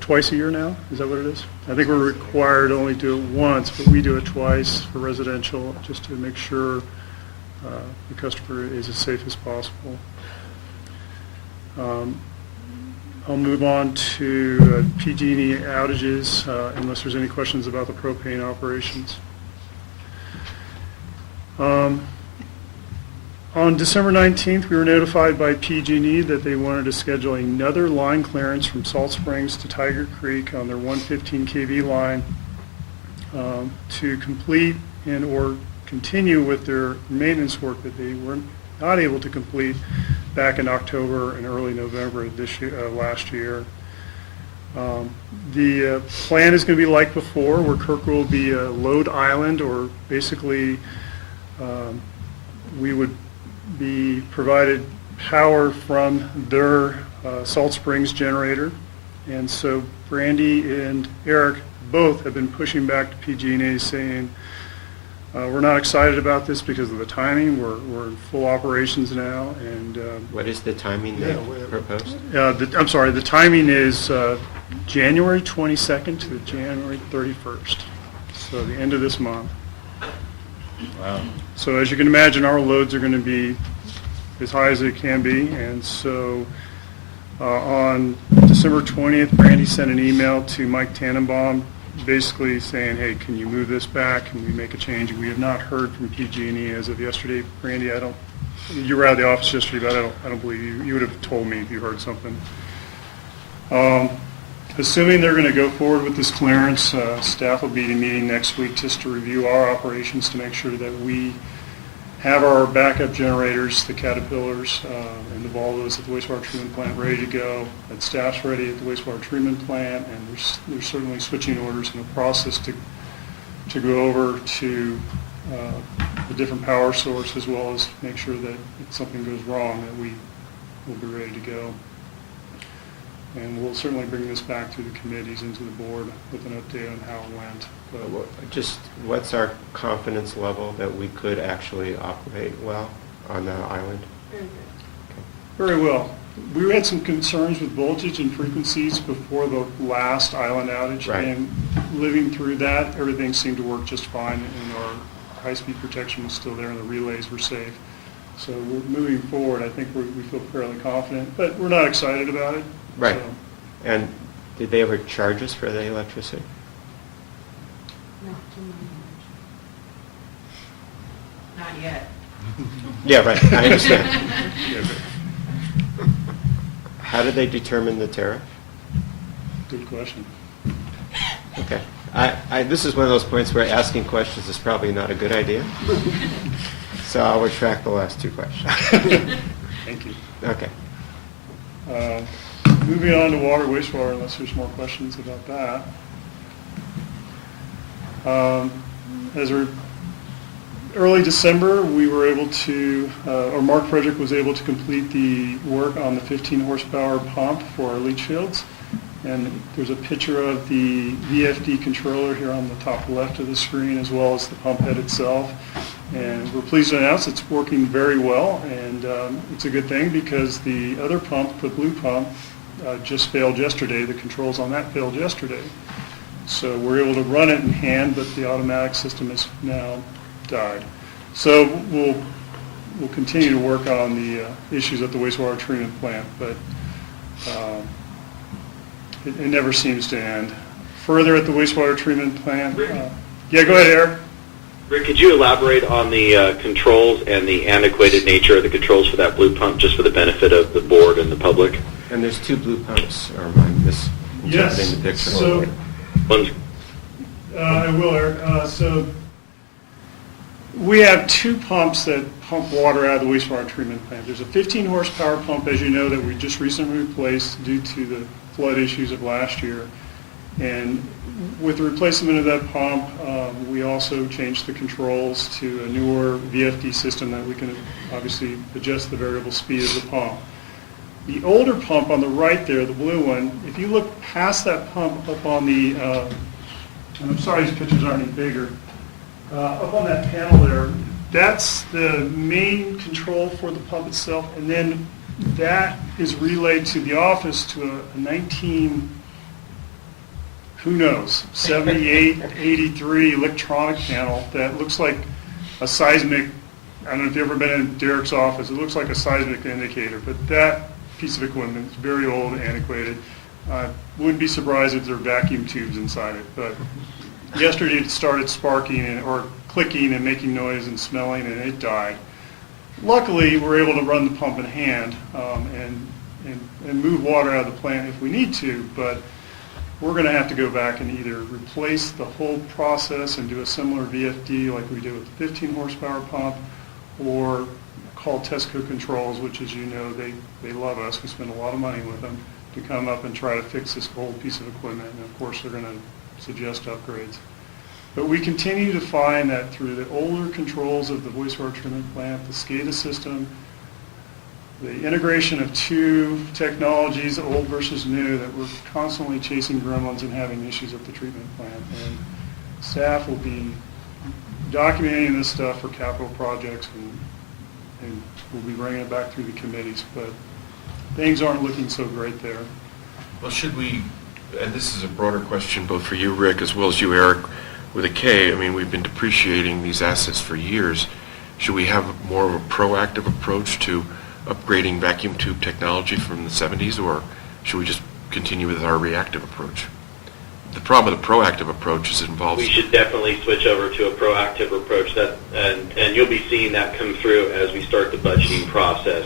twice a year now. Is that what it is? I think we're required to only do it once, but we do it twice for residential just to make sure the customer is as safe as possible. I'll move on to PG&E outages unless there's any questions about the propane operations. On December 19th, we were notified by PG&E that they wanted to schedule another line clearance from Salt Springs to Tiger Creek on their 115 kV line to complete and or continue with their maintenance work that they were not able to complete back in October and early November of last year. The plan is going to be like before, where Kirk will be a load island, or basically we would be provided power from their Salt Springs generator. And so Brandy and Eric both have been pushing back to PG&E saying, we're not excited about this because of the timing. We're in full operations now. And What is the timing they proposed? I'm sorry, the timing is January 22nd to January 31st. So the end of this month. Wow. So as you can imagine, our loads are going to be as high as they can be. And so on December 20th, Brandy sent an email to Mike Tannenbaum basically saying, hey, can you move this back? Can we make a change? And we have not heard from PG&E as of yesterday. Brandy, you were out of the office yesterday, but I don't believe you. You would have told me if you heard something. Assuming they're going to go forward with this clearance, staff will be meeting next week just to review our operations to make sure that we have our backup generators, the Caterpillars and the Volvos at the wastewater treatment plant ready to go, that staff's ready at the wastewater treatment plant, and there's certainly switching orders in the process to go over to the different power source, as well as make sure that if something goes wrong that we will be ready to go. And we'll certainly bring this back to the committees and to the board with an update on how it went. But Just what's our confidence level that we could actually operate well on the island? very well. We had some concerns with voltage and frequencies before the last island outage. Right. And living through that, everything seemed to work just fine, and our high-speed protection was still there and the relays were safe. So we're moving forward. I think we feel fairly confident, but we're not excited about it. Right. So, And did they ever charge us for the electricity? Not yet. Yeah, right, I understand. How do they determine the tariff? Good question. Okay. This is one of those points where asking questions is probably not a good idea. So I'll retract the last two questions. Thank you. Okay. Moving on to water, wastewater, unless there's more questions about that. Early December, we were able to, or Mark Frederick was able to complete the work on the 15 horsepower pump for our leach fields. And there's a picture of the VFD controller here on the top left of the screen, as well as the pump head itself. And we're pleased to announce it's working very well, and it's a good thing because the other pump, the blue pump, just failed yesterday. The controls on that failed yesterday. So we're able to run it in hand, but the automatic system has now died. So we'll continue to work on the issues at the wastewater treatment plant, but it never seems to end. Further at the wastewater treatment plant, yeah, go ahead, Eric. Rick, could you elaborate on the controls and the antiquated nature of the controls for that blue pump, just for the benefit of the board and the public? And there's two blue pumps, or am I misinterpreting the picture? So, One's I will, Eric. So we have two pumps that pump water out of the wastewater treatment plant. There's a 15 horsepower pump, as you know, that we just recently replaced due to the flood issues of last year. And with the replacement of that pump, we also changed the controls to a newer VFD system that we can obviously adjust the variable speed of the pump. The older pump on the right there, the blue one, if you look past that pump up on the, and I'm sorry these pictures aren't any bigger, up on that panel there, that's the main control for the pump itself, and then that is relayed to the office to a 78, 83 electronic panel that looks like a seismic. I don't know if you've ever been in Derek's office. It looks like a seismic indicator, but that piece of equipment is very old, antiquated. Wouldn't be surprised if there are vacuum tubes inside it, but yesterday it started sparking or clicking and making noise and smelling, and it died. Luckily, we're able to run the pump in hand and move water out of the plant if we need to, but we're going to have to go back and either replace the whole process and do a similar VFD like we did with the 15 horsepower pump, or call Tesco Controls, which, as you know, they love us. We spend a lot of money with them to come up and try to fix this old piece of equipment, and of course they're going to suggest upgrades. But we continue to find that through the older controls of the wastewater treatment plant, the SCADA system, the integration of two technologies, old versus new, that we're constantly chasing gremlins and having issues at the treatment plant. And staff will be documenting this stuff for capital projects, and we'll be bringing it back through the committees. But things aren't looking so great there. Well, should we, and this is a broader question both for you, Rick, as well as you, Eric, with a K, I mean, we've been depreciating these assets for years. Should we have more of a proactive approach to upgrading vacuum tube technology from the 70s, or should we just continue with our reactive approach? The problem with the proactive approach is it involves... We should definitely switch over to a proactive approach, and you'll be seeing that come through as we start the budgeting process.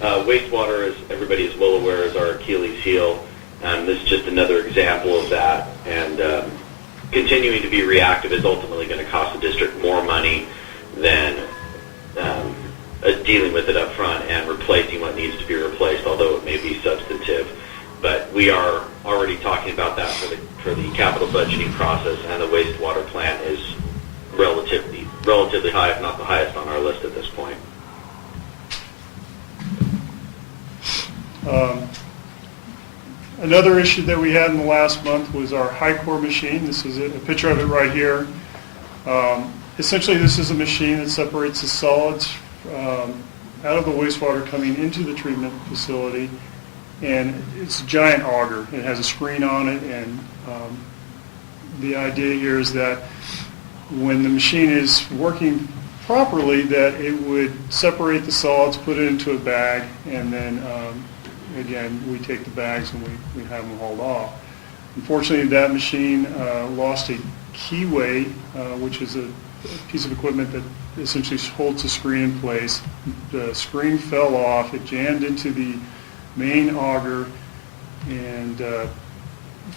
Wastewater, as everybody is well aware, is our Achilles heel. This is just another example of that, and continuing to be reactive is ultimately going to cost the district more money than dealing with it up front and replacing what needs to be replaced, although it may be substantive. But we are already talking about that for the capital budgeting process, and the wastewater plant is relatively high, if not the highest on our list at this point. Another issue that we had in the last month was our high-core machine. This is a picture of it right here. Essentially, this is a machine that separates the solids out of the wastewater coming into the treatment facility, and it's a giant auger. It has a screen on it, and the idea here is that when the machine is working properly, that it would separate the solids, put it into a bag, and then again, we take the bags and we have them hauled off. Unfortunately, that machine lost a keyway, which is a piece of equipment that essentially holds the screen in place. The screen fell off, it jammed into the main auger and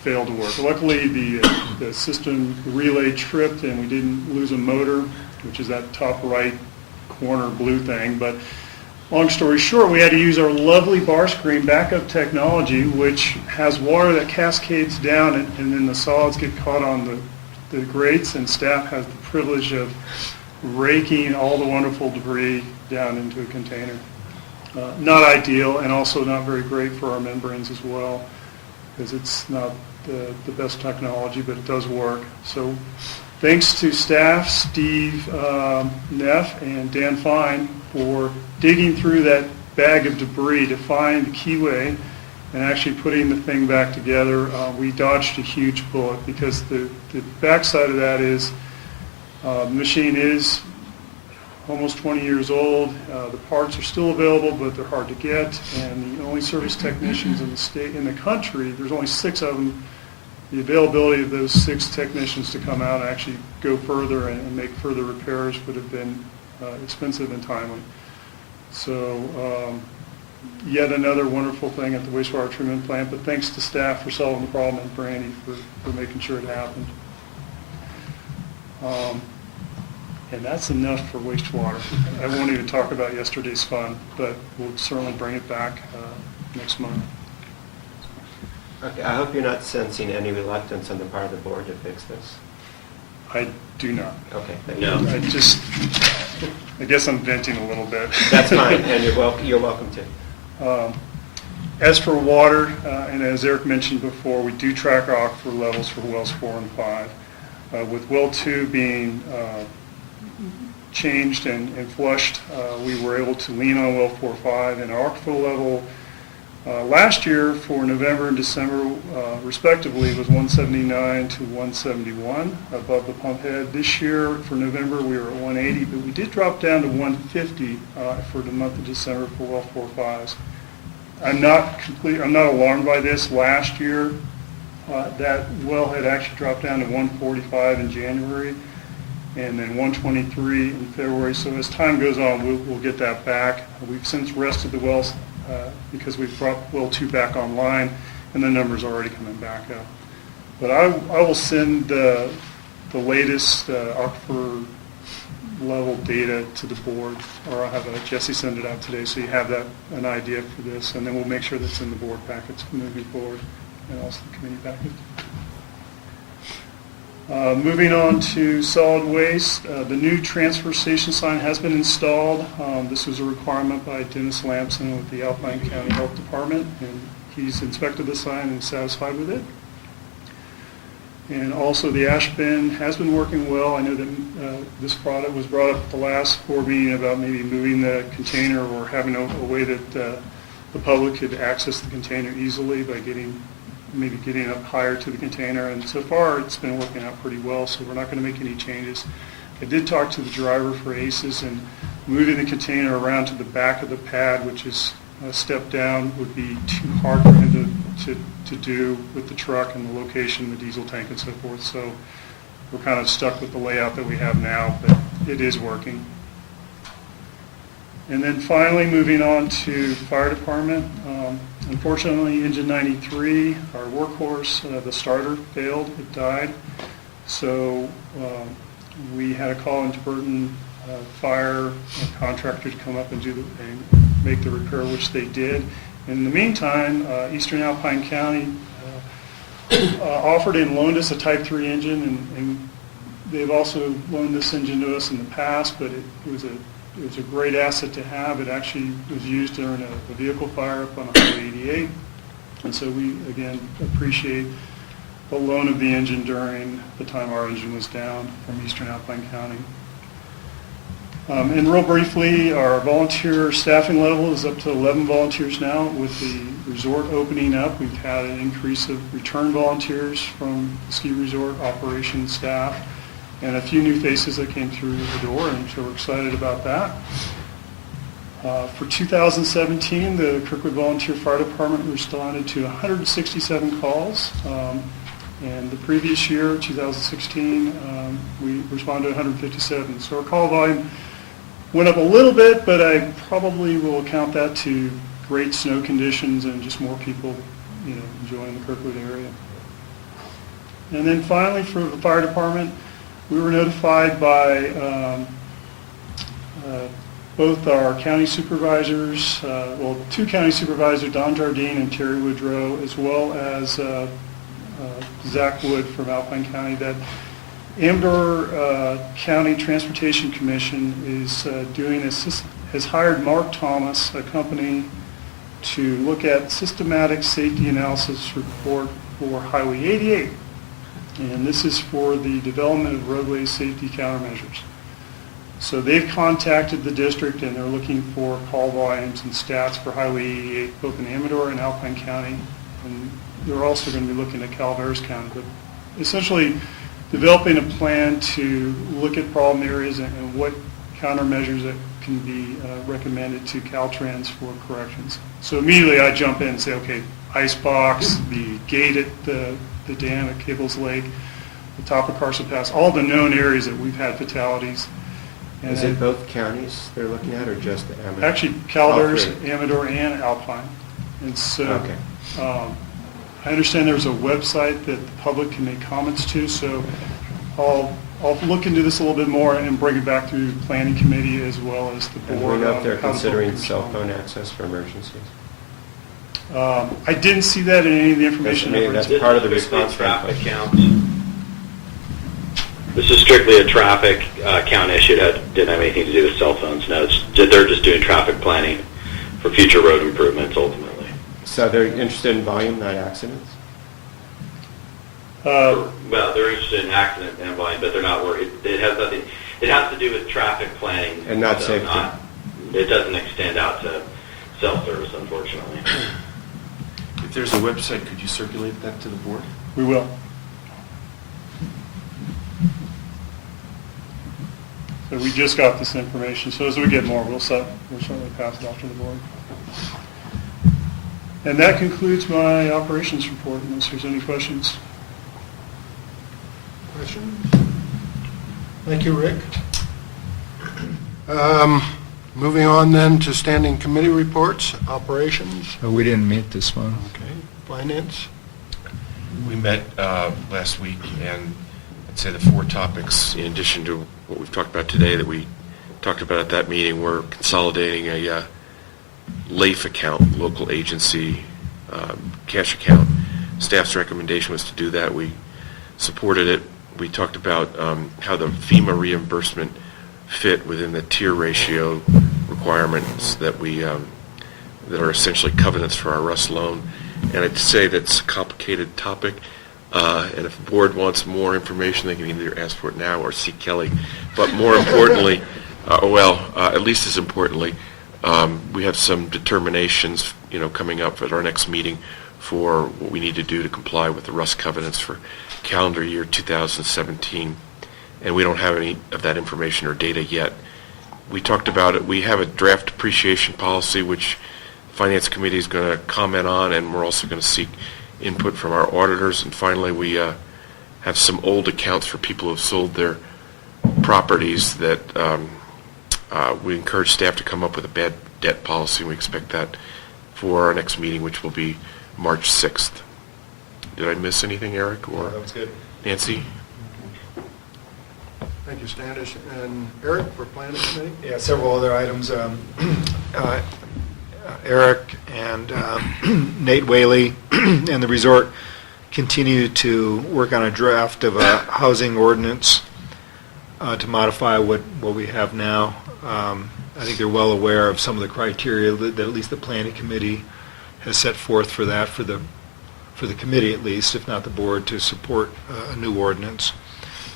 failed to work. Luckily, the system relay tripped and we didn't lose a motor, which is that top right corner blue thing. But long story short, we had to use our lovely bar screen backup technology, which has water that cascades down and then the solids get caught on the grates, and staff has the privilege of raking all the wonderful debris down into a container. Not ideal, and also not very great for our membranes as well, because it's not the best technology, but it does work. So thanks to staff, Steve Neff and Dan Fine, for digging through that bag of debris to find the keyway and actually putting the thing back together. We dodged a huge bullet, because the backside of that is the machine is almost 20 years old. The parts are still available, but they're hard to get, and the only service technicians in the state, in the country, there's only 6 of them. The availability of those 6 technicians to come out and actually go further and make further repairs would have been expensive and timely. So yet another wonderful thing at the wastewater treatment plant, but thanks to staff for solving the problem and Brandy for making sure it happened. And that's enough for wastewater. I won't even talk about yesterday's fun, but we'll certainly bring it back next month. Okay, I hope you're not sensing any reluctance on the part of the board to fix this. I do not. Okay, thank No. you. I guess I'm venting a little bit. That's fine, and you're welcome to. As for water, and as Eric mentioned before, we do track our aquifer levels for wells 4 and 5. With well 2 being changed and flushed, we were able to lean on well 4 or 5, and our aquifer level last year for November and December respectively was 179 to 171 above the pump head. This year for November we were at 180, but we did drop down to 150 for the month of December for well 4 5s. I'm not alarmed by this. Last year that well had actually dropped down to 145 in January and then 123 in February. So as time goes on, we'll get that back. We've since rested the wells because we've brought well 2 back online, and the numbers are already coming back up. But I will send the latest aquifer level data to the board, or I'll have Jesse send it out today, so you have an idea for this, and then we'll make sure that's in the board packets moving forward, and also the committee package. Moving on to solid waste, the new transfer station sign has been installed. This was a requirement by Dennis Lamson with the Alpine County Health Department, and he's inspected the sign and is satisfied with it. And also the ash bin has been working well. I know that this product was brought up at the last board meeting about maybe moving the container or having a way that the public could access the container easily by getting up higher to the container, and so far it's been working out pretty well, so we're not going to make any changes. I did talk to the driver for ACES, and moving the container around to the back of the pad, which is a step down, would be too hard for him to do with the truck and the location, the diesel tank and so forth, so we're kind of stuck with the layout that we have now, but it is working. And then finally, moving on to fire department. Unfortunately, engine 93, our workhorse, the starter failed, it died. So we had a call into Burton Fire contractor to come up and make the repair, which they did. In the meantime, Eastern Alpine County offered and loaned us a Type 3 engine, and they've also loaned this engine to us in the past, but it was a great asset to have. It actually was used during a vehicle fire up on Highway 88. And so we, again, appreciate the loan of the engine during the time our engine was down from Eastern Alpine County. And real briefly, our volunteer staffing level is up to 11 volunteers now. With the resort opening up, we've had an increase of return volunteers from the ski resort operations staff, and a few new faces that came through the door, and so we're excited about that. For 2017, the Kirkwood Volunteer Fire Department responded to 167 calls. And the previous year, 2016, we responded to 157. So our call volume went up a little bit, but I probably will account that to great snow conditions and just more people, enjoying the Kirkwood area. And then finally, for the fire department, we were notified by both our county supervisors, two county supervisors, Don Jardine and Terry Woodrow, as well as Zach Wood from Alpine County, that Amador County Transportation Commission is has hired Mark Thomas, a company, to look at systematic safety analysis report for Highway 88. And this is for the development of roadway safety countermeasures. So they've contacted the district and they're looking for call volumes and stats for Highway 88, both in Amador and Alpine County. And they're also going to be looking at Calaveras County. But essentially developing a plan to look at problem areas and what countermeasures that can be recommended to Caltrans for corrections. So immediately I jump in and say, okay, ice box, the gate at the dam at Cable's Lake, the top of Carson Pass, all the known areas that we've had fatalities. And Is it both counties they're looking at, or just Amador? Actually, Calaveras, All three. Amador, and Alpine. And so Okay. I understand there's a website that the public can make comments to, so I'll look into this a little bit more and bring it back to the planning committee as well as the And do board. we know if on they're how the considering public cell respond. phone access for emergencies? I didn't see that in any of the information. Maybe that was- that's part of the This is strictly response traffic from- count. This is strictly a traffic count issue. It didn't have anything to do with cell phones. No, they're just doing traffic planning for future road improvements ultimately. So they're interested in volume, not accidents? Well, they're interested in accident and volume, but they're not worried. It has nothing. It has to do with traffic planning And not so safety. It doesn't extend out to cell service, unfortunately. If there's a website, could you circulate that to the board? We will. So we just got this information, so as we get more, we'll certainly pass it off to the board. And that concludes my operations report, unless there's any questions. Questions? Thank you, Rick. Moving on then to standing committee reports, operations, Oh, we didn't meet this one. okay, finance. We met last week, and I'd say the four topics, in addition to what we've talked about today that we talked about at that meeting, we're consolidating a LAIF account, local agency cash account. Staff's recommendation was to do that. We supported it. We talked about how the FEMA reimbursement fit within the tier ratio requirements that we that are essentially covenants for our Russ loan. And I'd say that's a complicated topic. And if the board wants more information, they can either ask for it now or see Kelly. But more importantly, at least as importantly, we have some determinations, coming up at our next meeting for what we need to do to comply with the Russ covenants for calendar year 2017. And we don't have any of that information or data yet. We talked about it. We have a draft depreciation policy, which the Finance Committee is going to comment on, and we're also going to seek input from our auditors. And finally, we have some old accounts for people who have sold their properties that we encourage staff to come up with a bad debt policy. We expect that for our next meeting, which will be March 6th. Did I miss anything, Eric? Or That was good. Nancy? Thank you, Standish. And Eric, for planning committee? Yeah, several other items. Eric and Nate Whaley and the resort continue to work on a draft of a housing ordinance to modify what we have now. I think they're well aware of some of the criteria that at least the planning committee has set forth for that, for the committee at least, if not the board, to support a new ordinance.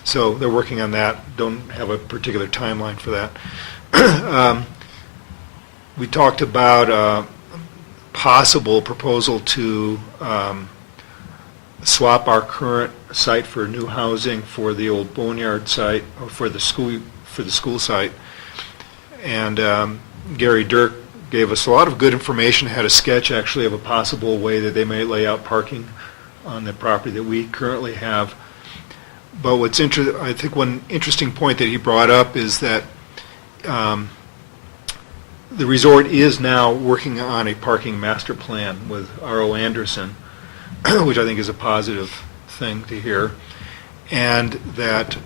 So they're working on that. Don't have a particular timeline for that. We talked about a possible proposal to swap our current site for new housing for the old Boneyard site, or for the school site. And Gary Dirk gave us a lot of good information, had a sketch actually of a possible way that they may lay out parking on the property that we currently have. But I think one interesting point that he brought up is that the resort is now working on a parking master plan with R.O. Anderson, which I think is a positive thing to hear, and that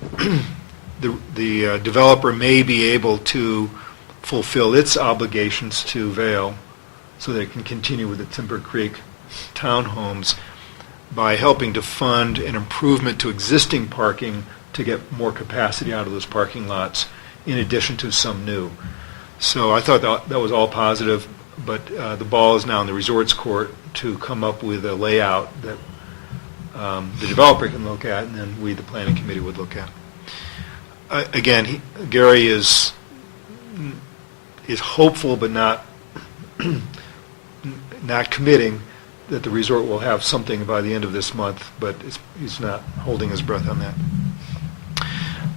the developer may be able to fulfill its obligations to Vail so that it can continue with the Timber Creek townhomes by helping to fund an improvement to existing parking to get more capacity out of those parking lots in addition to some new. So I thought that was all positive, but the ball is now in the resort's court to come up with a layout that the developer can look at, and then we, the planning committee, would look at. Again, Gary is hopeful, but not committing that the resort will have something by the end of this month, but he's not holding his breath on that.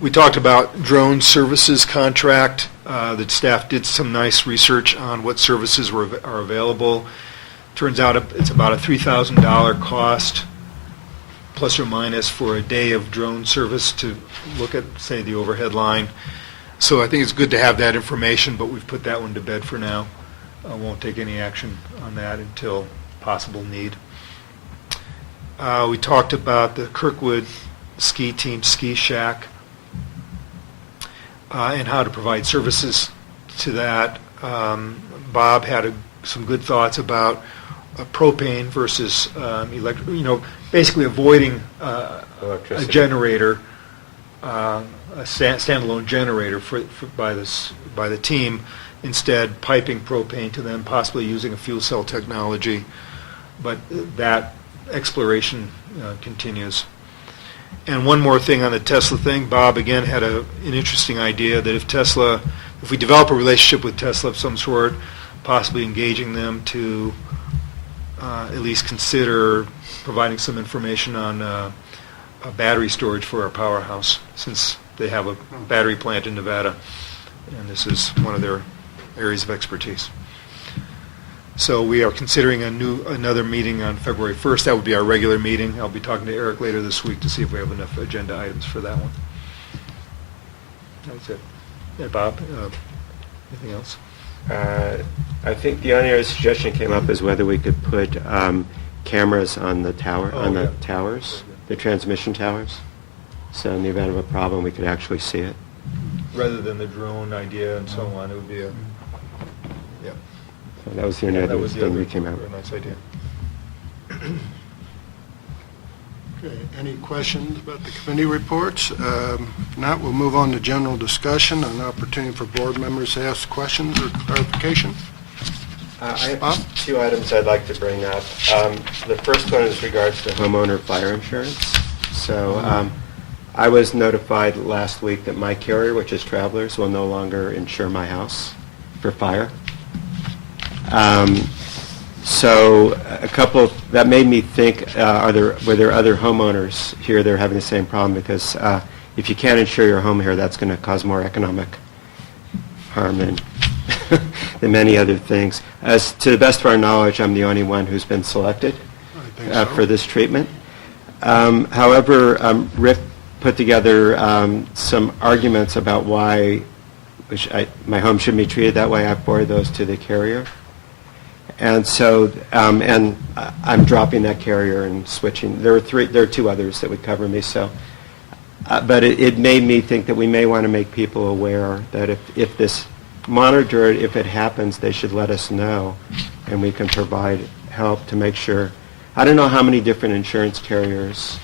We talked about drone services contract. The staff did some nice research on what services are available. Turns out it's about a $3,000 cost, plus or minus, for a day of drone service to look at, say, the overhead line. So I think it's good to have that information, but we've put that one to bed for now. I won't take any action on that until possible need. We talked about the Kirkwood ski team ski shack and how to provide services to that. Bob had some good thoughts about propane versus basically avoiding a generator, a standalone generator by the team, instead piping propane to them, possibly using a fuel cell technology. But that exploration continues. And one more thing on the Tesla thing, Bob again had an interesting idea that if we develop a relationship with Tesla of some sort, possibly engaging them to at least consider providing some information on a battery storage for our powerhouse, since they have a battery plant in Nevada, and this is one of their areas of expertise. So we are considering another meeting on February 1st. That would be our regular meeting. I'll be talking to Eric later this week to see if we have enough agenda items for that one. That's it. Yeah, Bob, anything else? I think the only other suggestion came up is whether we could put cameras on the towers, the transmission towers. So in the event of a problem, we could actually see it. Rather than the drone idea and so on, it would be yeah. So that was the only other thing we came out with. Nice idea. Okay, any questions about the committee reports? If not, we'll move on to general discussion, an opportunity for board members to ask questions or clarification. I have two items I'd like to bring up. The first one is regards to homeowner fire insurance. So I was notified last week that my carrier, which is Travelers, will no longer insure my house for fire. So that made me think, were there other homeowners here that are having the same problem? Because if you can't insure your home here, that's going to cause more economic harm than many other things. As to the best of our knowledge, I'm the only one who's been selected for this treatment. However, Rick put together some arguments about why my home shouldn't be treated that way. I forwarded those to the carrier. And so, and I'm dropping that carrier and switching. There are two others that would cover me. So, but it made me think that we may want to make people aware that if this monitor, if it happens, they should let us know, and we can provide help to make sure. I don't know how many different insurance carriers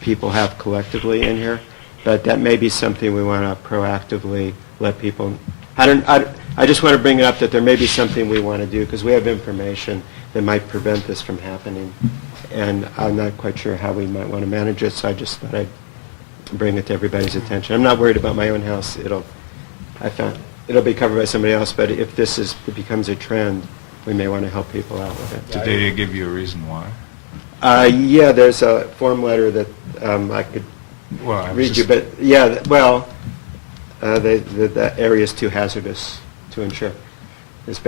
people have collectively in here, but that may be something we want to proactively let people. I just want to bring it up that there may be something we want to do because we have information that might prevent this from happening, and I'm not quite sure how we might want to manage it, so I just thought I'd bring it to everybody's attention. I'm not worried about my own house. It'll be covered by somebody else, but if it becomes a trend, we may want to help people out with it. Did they give you a reason why? Yeah, there's a form letter that I could read you, but yeah, well, the area is too hazardous to insure. Is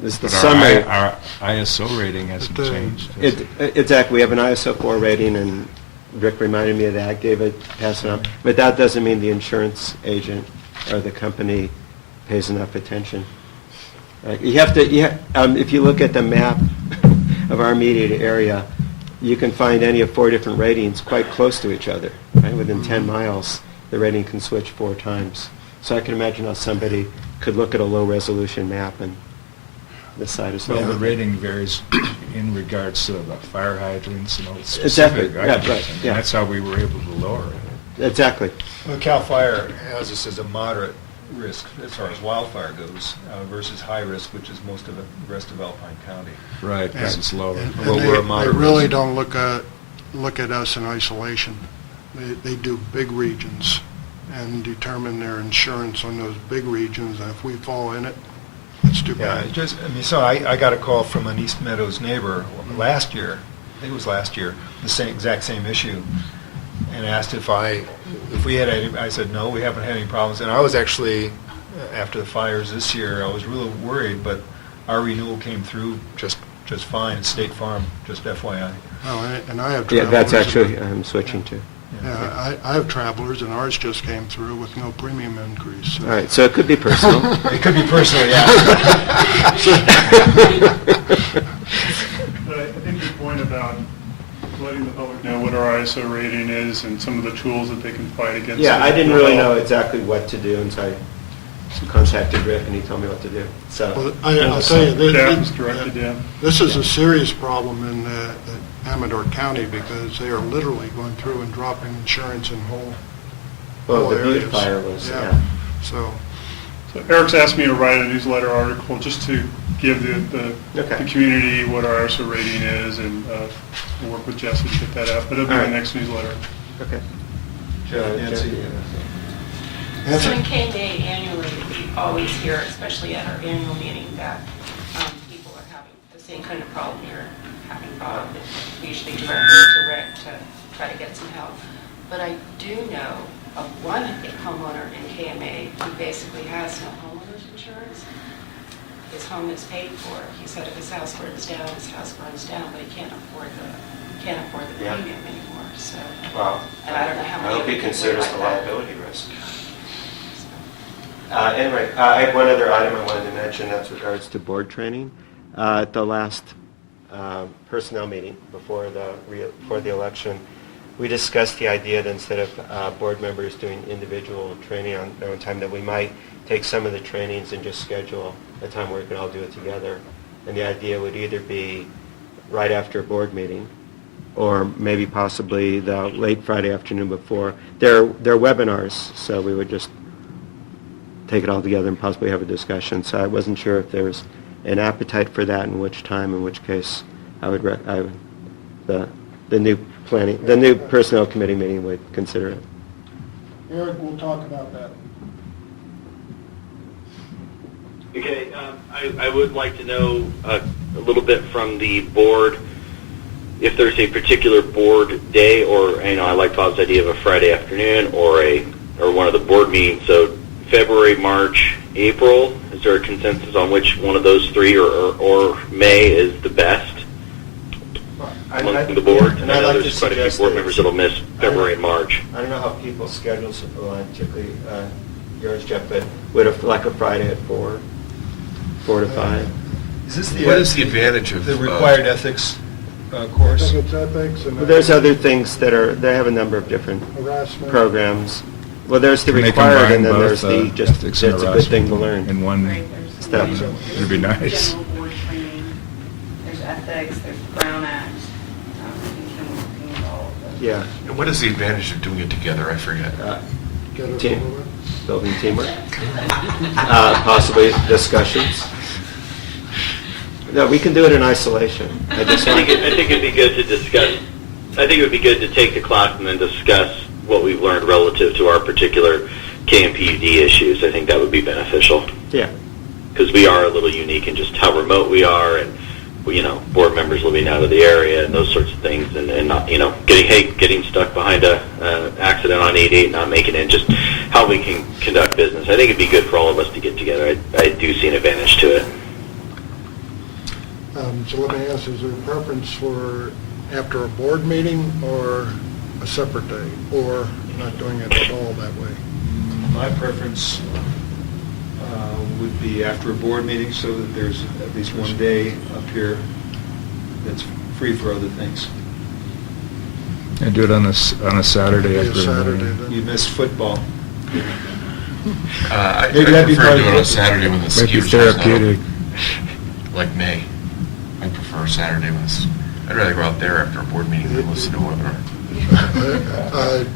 This is the But summary. our ISO rating hasn't But, changed. has it? Exactly, we have an ISO 4 rating, and Rick reminded me of that, gave it, passed it on. But that doesn't mean the insurance agent or the company pays enough attention. If you look at the map of our immediate area, you can find any of 4 different ratings quite close to each other, right? Within 10 miles, the rating can switch 4 times. So I can imagine how somebody could look at a low-resolution map and decide as Well, well. the rating varies in regards to the fire hydrants and all the Exactly, specific yeah, items. right, And yeah. that's how we were able to lower it. Exactly. Well, CAL FIRE has us as a moderate risk as far as wildfire goes versus high risk, which is most of the rest of Alpine County. Right, because And- it's lower. And Well, we're a they moderate really risk. don't look at us in isolation. They do big regions and determine their insurance on those big regions, and if we fall in it, it's too Yeah, bad. so I got a call from an East Meadows neighbor last year, I think it was last year, the exact same issue, and asked if we had any, I said, no, we haven't had any problems. And I was actually, after the fires this year, I was really worried, but our renewal came through just fine, State Farm, just FYI. Oh, and I have Yeah, travelers. that's actually, I'm switching to. Yeah, I have travelers, and ours just came through with no premium increase. So- All right, so it could be personal. It could be personal, yeah. But I think the point about letting the public know what our ISO rating is and some of the tools that they can fight against. Yeah, it I didn't will really help. know exactly what to do, and so I contacted Rick, and he told me what to do. So, Well, I'll tell you, Staff is directed, yeah. this is a serious problem in Amador County because they are literally going through and dropping insurance in whole well, the areas. Butte fire was, Yeah. yeah. So, So Eric's asked me to write a newsletter article just to give the Okay. community what our ISO rating is, and we'll work with Jesse to get that out. But it'll be All the right. next newsletter. Okay. Nancy? So in K-Day annually, we always hear, especially at our annual meeting, that people are having the same kind of problem you're having, Bob. We usually direct it to Rick to try to get some help. But I do know of one homeowner in KMA who basically has no homeowner's insurance. His home is paid for. He said if his house burns down, his house burns down, but he can't afford the Yeah. premium anymore. So, Wow. and I don't know how many. I hope he people considers like the that. liability risk. Anyway, I have one other item I wanted to mention, that's regards to board training. At the last personnel meeting before the election, we discussed the idea that instead of board members doing individual training on their own time, that we might take some of the trainings and just schedule a time where we could all do it together. And the idea would either be right after a board meeting, or maybe possibly the late Friday afternoon before. They're webinars, so we would just take it all together and possibly have a discussion. So I wasn't sure if there's an appetite for that, in which time, in which case the new personnel committee meeting would consider it. Eric, we'll talk about that. Okay, I would like to know a little bit from the board if there's a particular board day, or I like Bob's idea of a Friday afternoon or one of the board meetings. So February, March, April. Is there a consensus on which one of those three or May is the best among the board? And I I'd know like to there's quite a few suggest board that members that'll miss February and March. I don't know how people's schedules align, particularly yours, Jeff, but would like a Friday at 4 to 5? Is this What is the advantage of... the required ethics course? It's ethics and Well, there's other things they have a number of different harassment. programs. Well, there's the Can they required, combine and then both, there's the just, ethics it's and a good thing to harassment learn. in one Right, there's Step. It'd be nice. general board training, there's ethics, there's the Brown Act, and all of those. Yeah. And what is the advantage of doing it together? I forget. Get us Team. over it. Building teamwork. Possibly discussions. No, we can do it in isolation. I just want, I think it'd be good to discuss. I think it would be good to take the class and then discuss what we've learned relative to our particular KMPUD issues. I think that would be beneficial yeah. because we are a little unique in just how remote we are, and board members living out of the area and those sorts of things, and not getting stuck behind a accident on 88, not making it, just how we can conduct business. I think it'd be good for all of us to get together. I do see an advantage to it. So let me ask, is there a preference for after a board meeting or a separate day, or not doing it at all that way? My preference would be after a board meeting, so that there's at least one day up here that's free for other things. And do it on a Saturday Be a after a Saturday meeting. then. You missed football. I Maybe that'd be prefer part to of do it on the- a Saturday when the Might ski be resort's not therapeutic. open. Like May. I prefer Saturday when I'd rather go out there after a board meeting than listen to a webinar.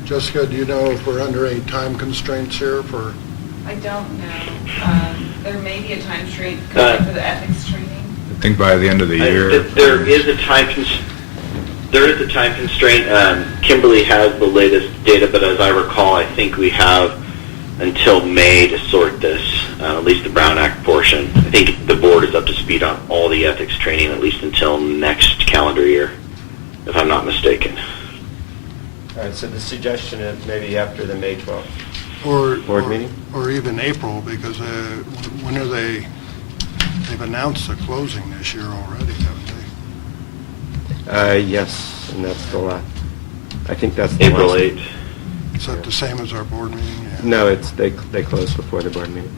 Jessica, do you know if we're under any time constraints here for, I don't know. There may be a time constraint for the ethics training. I think by the end of the year. There is a time constraint. Kimberly has the latest data, but as I recall, I think we have until May to sort this, at least the Brown Act portion. I think the board is up to speed on all the ethics training, at least until next calendar year, if I'm not mistaken. All right, so the suggestion is maybe after the May 12th. or... Board meeting? Or even April, because when are they've announced the closing this year already, haven't they? Yes, and that's the last, I think that's the April last. 8th. Is that the same as our board meeting? Yeah. No, they close before the board meeting.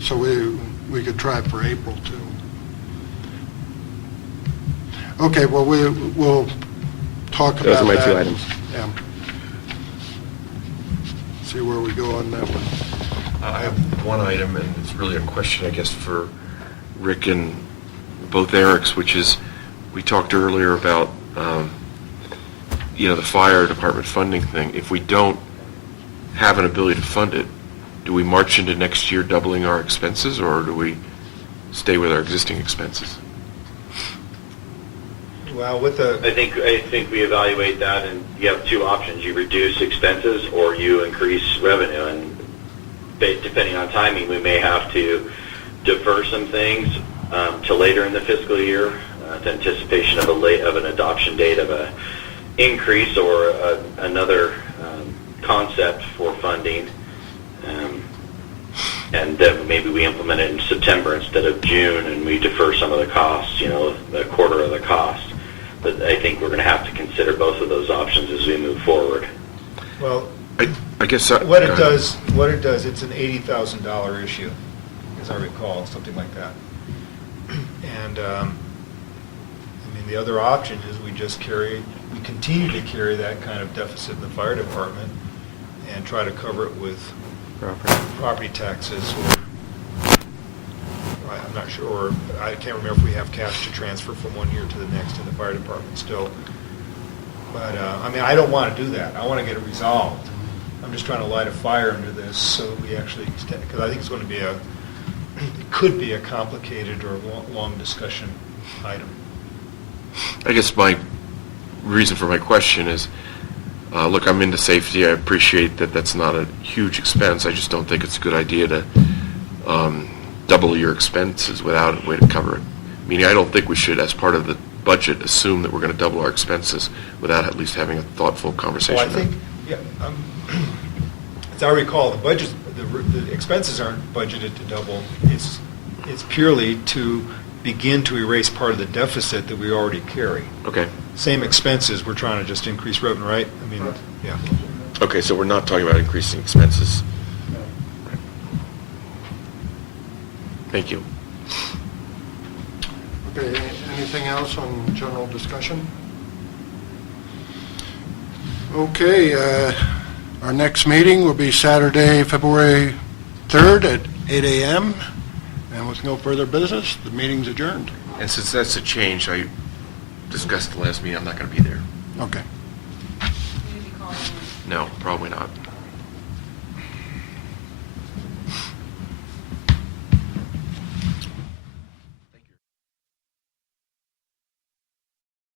So we could try for April, too. Okay, well, we'll talk about that. Those are my two items. Yeah. See where we go on that one. I have one item, and it's really a question, I guess, for Rick and both Erics, which is, we talked earlier about, the fire department funding thing. If we don't have an ability to fund it, do we march into next year doubling our expenses, or do we stay with our existing expenses? Well, with the, I think we evaluate that, and you have two options: you reduce expenses or you increase revenue. And depending on timing, we may have to defer some things to later in the fiscal year, in anticipation of an adoption date of a increase or another concept for funding. And then maybe we implement it in September instead of June, and we defer some of the costs, a quarter of the cost. But I think we're going to have to consider both of those options as we move forward. well, I guess... what it does, it's an $80,000 issue, as I recall, something like that. And, the other option is we continue to carry that kind of deficit in the fire department and try to cover it with property taxes, or, I'm not sure, or I can't remember if we have cash to transfer from one year to the next in the fire department still. But, I don't want to do that. I want to get it resolved. I'm just trying to light a fire under this so that we actually, because I think it's going to be it could be a complicated or long discussion item. I guess my reason for my question is, look, I'm into safety. I appreciate that that's not a huge expense. I just don't think it's a good idea to double your expenses without a way to cover it. Meaning, I don't think we should, as part of the budget, assume that we're going to double our expenses without at least having a thoughtful conversation. Well, I think, as I recall, the budget, the expenses aren't budgeted to double. It's purely to begin to erase part of the deficit that we already carry. Okay. Same expenses, we're trying to just increase revenue, right? Yeah. Okay, so we're not talking about increasing expenses. Thank you. Okay, anything else on general discussion? Okay, our next meeting will be Saturday, February 3rd at 8 a.m. And with no further business, the meeting's adjourned. And since that's a change, I discussed the last meeting, I'm not going to be there. Okay. Maybe call them. No, probably not.